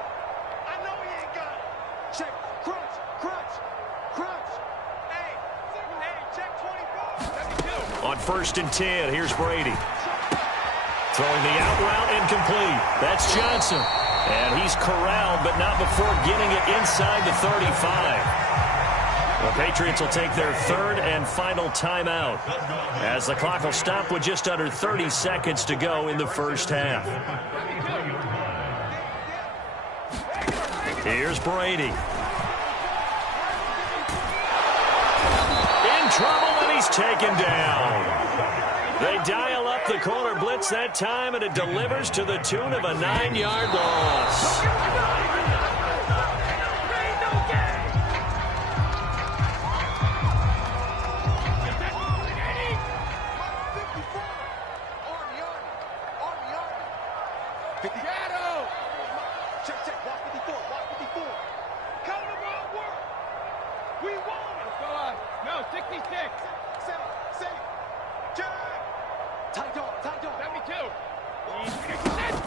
I know he ain't got it. Check. Crunch. Hey, check 24. On 1st and 10, here's Brady. Throwing the out route incomplete. That's Johnson. And he's corralled, but not before getting it inside the 35. The Patriots will take their third and final timeout, as the clock will stop with just under 30 seconds to go in the first half. Here's Brady. In trouble, and he's taken down. They dial up the corner blitz that time, and it delivers to the tune of a 9-yard loss. Check. Walk 54. Cover the ball, work. We won. Let's go on. No, 66. Say. Check. Tight dog. 72.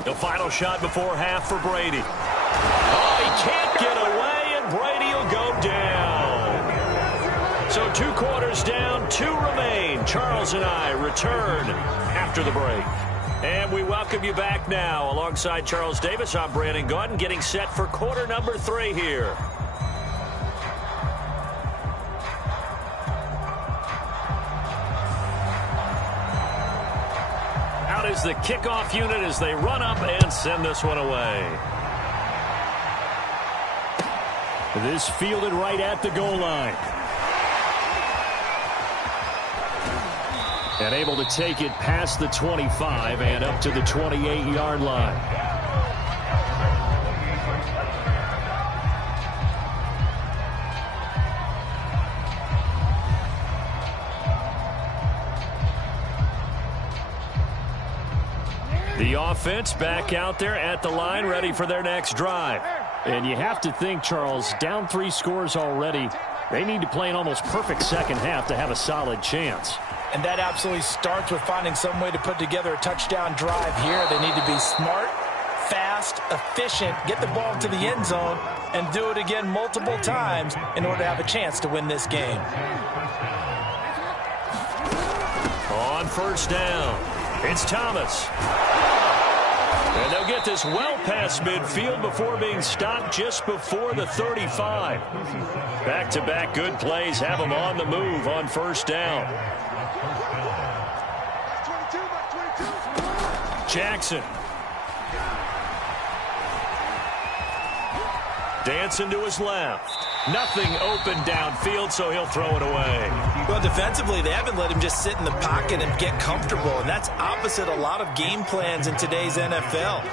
The final shot before half for Brady. Oh, he can't get away, and Brady will go down. So 2 quarters down, 2 remain. Charles and I return after the break. And we welcome you back now. Alongside Charles Davis, I'm Brandon Gaudin, getting set for quarter number 3 here. Out is the kickoff unit as they run up and send this one away. This fielded right at the goal line. And able to take it past the 25 and up to the 28-yard line. The offense back out there at the line, ready for their next drive. And you have to think, Charles, down 3 scores already. They need to play an almost perfect second half to have a solid chance. And that absolutely starts with finding some way to put together a touchdown drive here. They need to be smart, fast, efficient, get the ball to the end zone, and do it again multiple times in order to have a chance to win this game. On 1st down, it's Thomas. And they'll get this well past midfield before being stopped just before the 35. Back-to-back good plays have them on the move on 1st down. Jackson. Dancing to his left. Nothing open downfield, so he'll throw it away. Well, defensively, they haven't let him just sit in the pocket and get comfortable, and that's opposite a lot of game plans in today's NFL.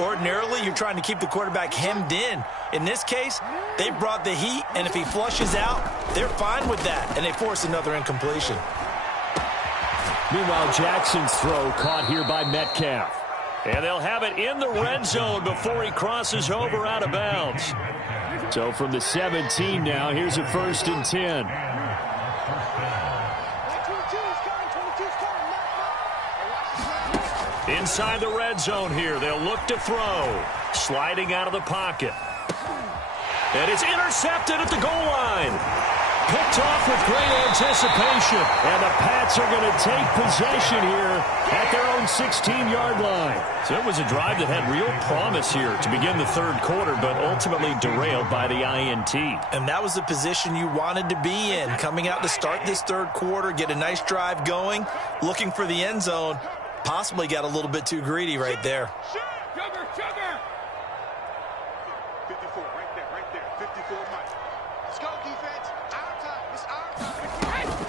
Ordinarily, you're trying to keep the quarterback hemmed in. In this case, they brought the heat, and if he flushes out, they're fine with that, and they force another incompletion. Meanwhile, Jackson's throw caught here by Metcalf. And they'll have it in the red zone before he crosses over out of bounds. So from the 17 now, here's a 1st and 10. Inside the red zone here, they'll look to throw. Sliding out of the pocket. And it's intercepted at the goal line. Picked off with great anticipation. And the Pats are going to take possession here at their own 16-yard line. So it was a drive that had real promise here to begin the 3rd quarter, but ultimately derailed by the INT. And that was the position you wanted to be in. Coming out to start this 3rd quarter, get a nice drive going, looking for the end zone. Possibly got a little bit too greedy right there. Sugar. 54, right there. 54, Mike. Let's go, defense. It's our time.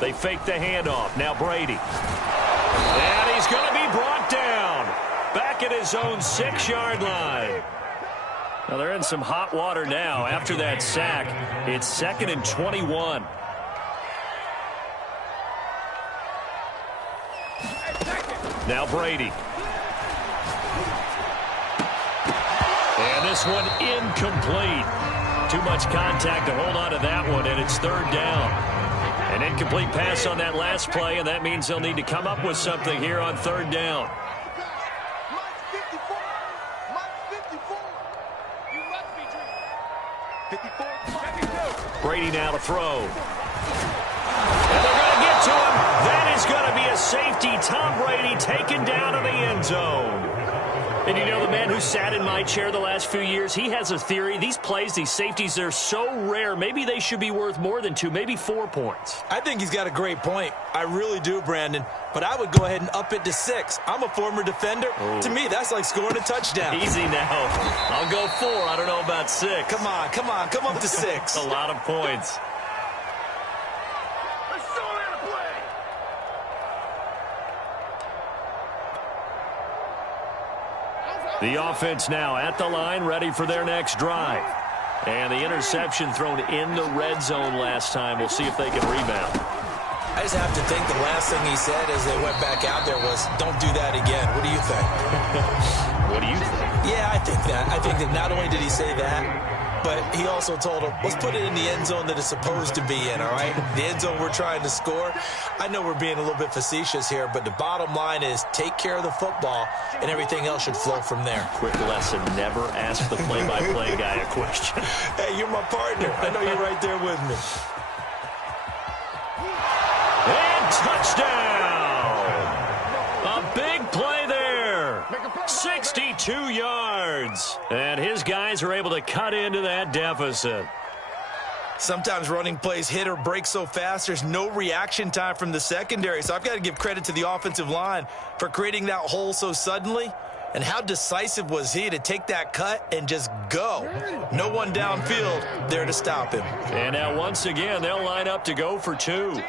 They fake the handoff. Now Brady. And he's going to be brought down. Back at his own 6-yard line. Now they're in some hot water now after that sack. It's 2nd and 21. Now Brady. And this one incomplete. Too much contact to hold on to that one, and it's third down. An incomplete pass on that last play, and that means they'll need to come up with something here on third down. Brady now to throw. And they're going to get to him. That is going to be a safety. Tom Brady taken down in the end zone. And you know, the man who sat in my chair the last few years, he has a theory. These plays, these safeties, they're so rare. Maybe they should be worth more than 2, maybe 4 points. I think he's got a great point. I really do, Brandon. But I would go ahead and up it to 6. I'm a former defender. To me, that's like scoring a touchdown. Easy now. I'll go 4. I don't know about 6. Come on. Come up to 6. A lot of points. The offense now at the line, ready for their next drive. And the interception thrown in the red zone last time. We'll see if they can rebound. I just have to think the last thing he said as they went back out there was, don't do that again. What do you think? What do you think? Yeah, I think that. I think that not only did he say that, but he also told him, let's put it in the end zone that it's supposed to be in, all right? The end zone we're trying to score. I know we're being a little bit facetious here, but the bottom line is take care of the football, and everything else should flow from there. Quick lesson, never ask the play-by-play guy a question. Hey, you're my partner. I know you're right there with me. And touchdown! A big play there. 62 yards. And his guys are able to cut into that deficit. Sometimes running plays hit or break so fast, there's no reaction time from the secondary. So I've got to give credit to the offensive line for creating that hole so suddenly. And how decisive was he to take that cut and just go? No one downfield there to stop him. And now once again, they'll line up to go for 2.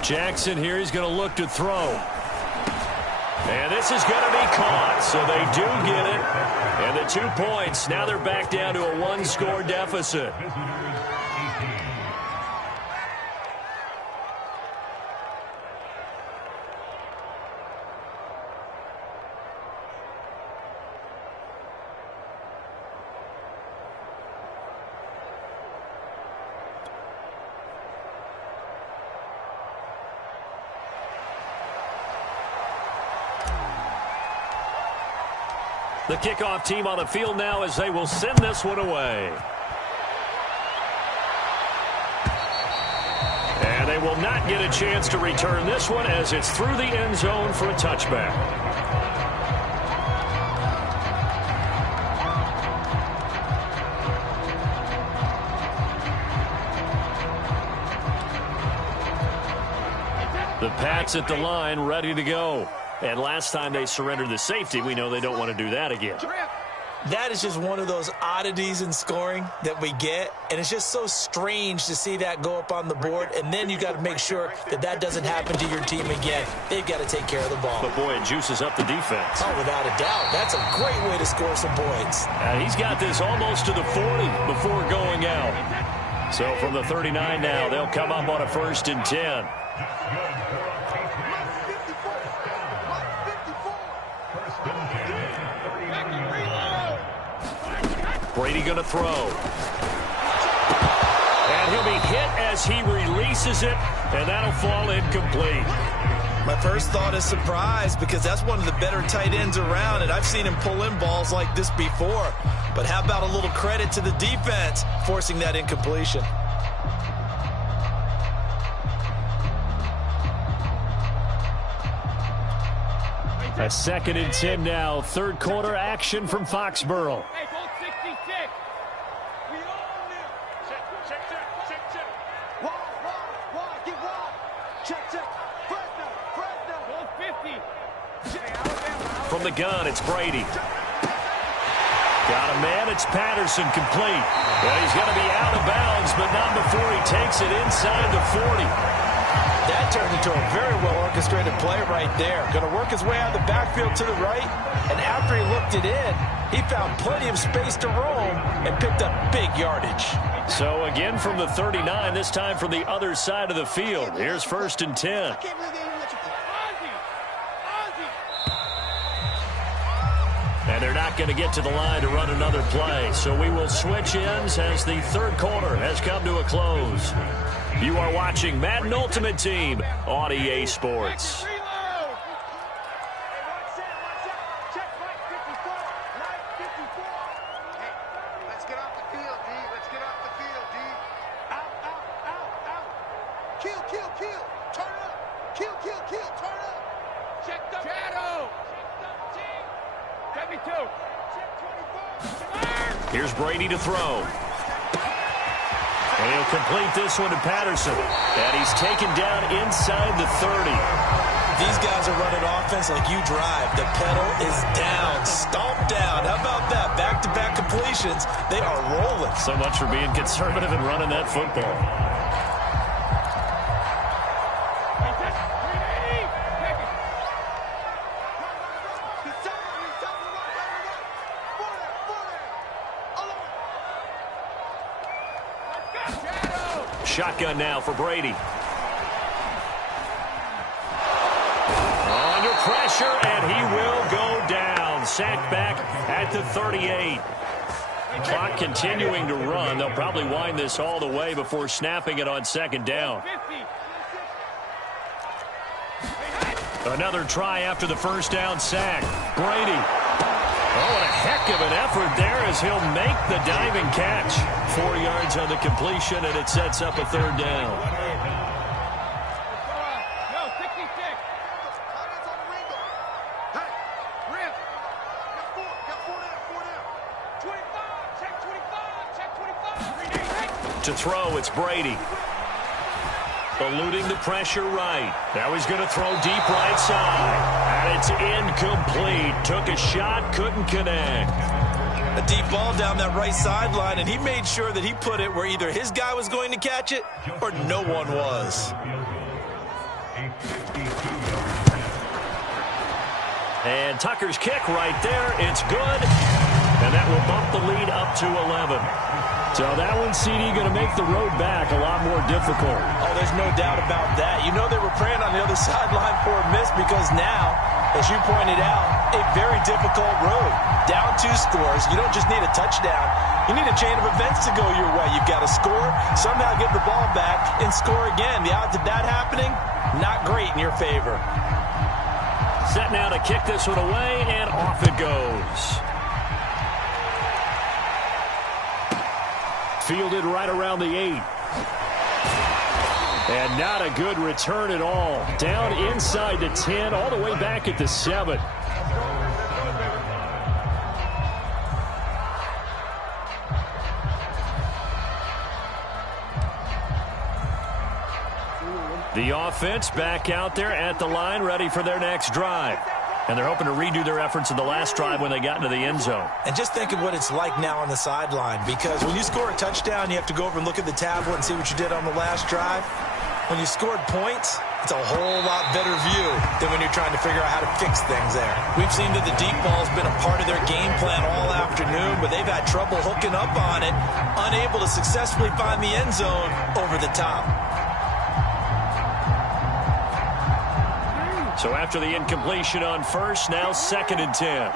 Jackson here, he's going to look to throw. And this is going to be caught, so they do get it. And the 2 points, now they're back down to a 1-score deficit. The kickoff team on the field now as they will send this one away. And they will not get a chance to return this one as it's through the end zone for a touchback. The Pats at the line ready to go. And last time they surrendered the safety, we know they don't want to do that again. That is just one of those oddities in scoring that we get. And it's just so strange to see that go up on the board. And then you got to make sure that that doesn't happen to your team again. They've got to take care of the ball. But, boy, it juices up the defense. Oh, without a doubt. That's a great way to score some points. He's got this almost to the 40 before going out. So from the 39 now, they'll come up on a 1st and 10. Brady going to throw. And he'll be hit as he releases it, and that'll fall incomplete. My first thought is surprise because that's one of the better tight ends around, and I've seen him pull in balls like this before. But how about a little credit to the defense forcing that incompletion? A 2nd and 10 now. 3rd quarter action from Foxborough. From the gun, it's Brady. Got a man, it's Patterson, complete. Well, he's going to be out of bounds, but not before he takes it inside the 40. That turned into a very well-orchestrated play right there. Going to work his way out of the backfield to the right, and after he looked it in, He found plenty of space to roam and picked up big yardage. So again from the 39, this time from the other side of the field. Here's 1st and 10. And they're not going to get to the line to run another play. So we will switch ends as the third quarter has come to a close. You are watching Madden Ultimate Team on EA Sports. Here's Brady to throw. And he'll complete this one to Patterson. And he's taken down inside the 30. These guys are running offense like you drive. The pedal is down, stomped down. How about that? Back-to-back completions. They are rolling. So much for being conservative and running that football. Shotgun now for Brady. Under pressure, and he will go down. Sacked back at the 38. Clock continuing to run. They'll probably wind this all the way before snapping it on 2nd down. Another try after the 1st down sack. Brady. Oh, what a heck of an effort there as he'll make the diving catch. 4 yards on the completion, and it sets up a 3rd down. To throw, it's Brady. Eluding the pressure right. Now he's going to throw deep right side. And it's incomplete. Took a shot, couldn't connect. A deep ball down that right sideline, and he made sure that he put it where either his guy was going to catch it or no one was. And Tucker's kick right there. It's good. And that will bump the lead up to 11. So that one, CD, going to make the road back a lot more difficult. Oh, there's no doubt about that. You know they were praying on the other sideline for a miss because now, as you pointed out, a very difficult road. Down 2 scores. You don't just need a touchdown. You need a chain of events to go your way. You've got to score, somehow get the ball back, and score again. The odds of that happening, not great in your favor. Set now to kick this one away, and off it goes. Fielded right around the 8. And not a good return at all. Down inside the 10, all the way back at the 7. The offense back out there at the line, ready for their next drive. And they're hoping to redo their efforts in the last drive when they got into the end zone. And just think of what it's like now on the sideline, because when you score a touchdown, you have to go over and look at the tablet and see what you did on the last drive. When you scored points, it's a whole lot better view than when you're trying to figure out how to fix things there. We've seen that the deep ball's been a part of their game plan all afternoon, but they've had trouble hooking up on it, unable to successfully find the end zone over the top. So after the incompletion on 1st, now 2nd and 10.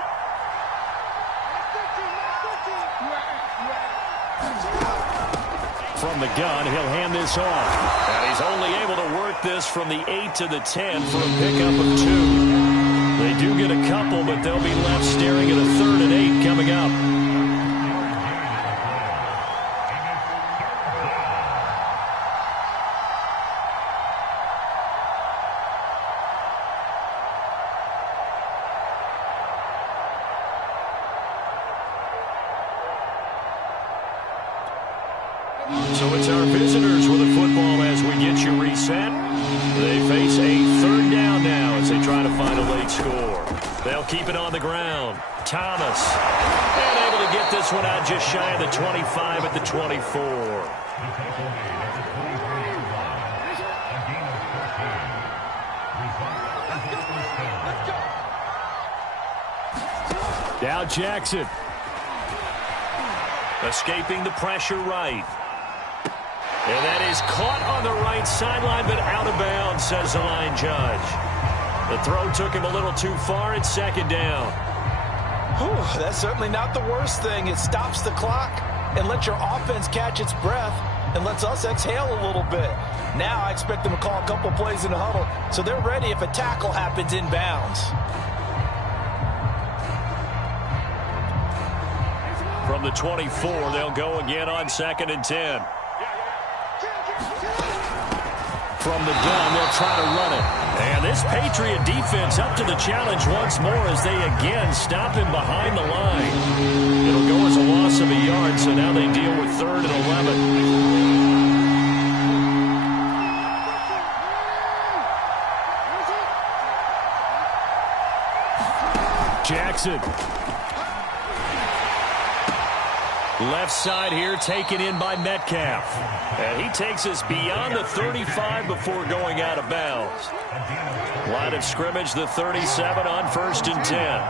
From the gun, he'll hand this off. And he's only able to work this from the 8 to the 10 for a pickup of 2. They do get a couple, but they'll be left staring at a 3rd and 8 coming up. So it's our visitors with the football as we get you reset. They face a 3rd down now as they try to find a late score. They'll keep it on the ground. Thomas. And able to get this one out just shy of the 25 at the 24. Now Jackson. Escaping the pressure right. And that is caught on the right sideline, but out of bounds, says the line judge. The throw took him a little too far. It's second down. Whew, that's certainly not the worst thing. It stops the clock and lets your offense catch its breath and lets us exhale a little bit. Now I expect them to call a couple plays in the huddle so they're ready if a tackle happens inbounds. From the 24, they'll go again on 2nd and 10. From the gun, they'll try to run it. And this Patriot defense up to the challenge once more as they again stop him behind the line. It'll go as a loss of a yard, so now they deal with 3rd and 11. Jackson. Left side here taken in by Metcalf. And he takes us beyond the 35 before going out of bounds. Line of scrimmage, the 37 on 1st and 10.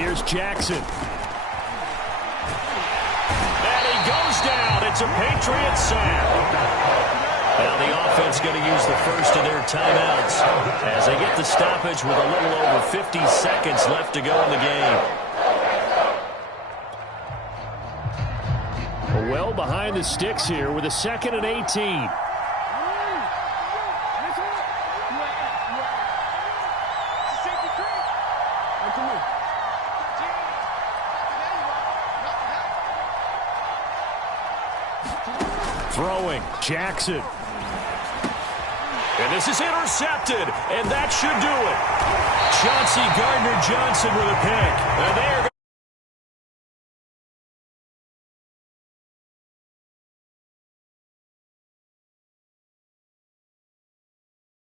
Here's Jackson. And he goes down. It's a Patriot sack. Now the offense going to use the first of their timeouts as they get the stoppage with a little over 50 seconds left to go in the game. Well behind the sticks here with a 2nd and 18. Throwing, Jackson. And this is intercepted, and that should do it. Chauncey Gardner-Johnson with a pick. And they are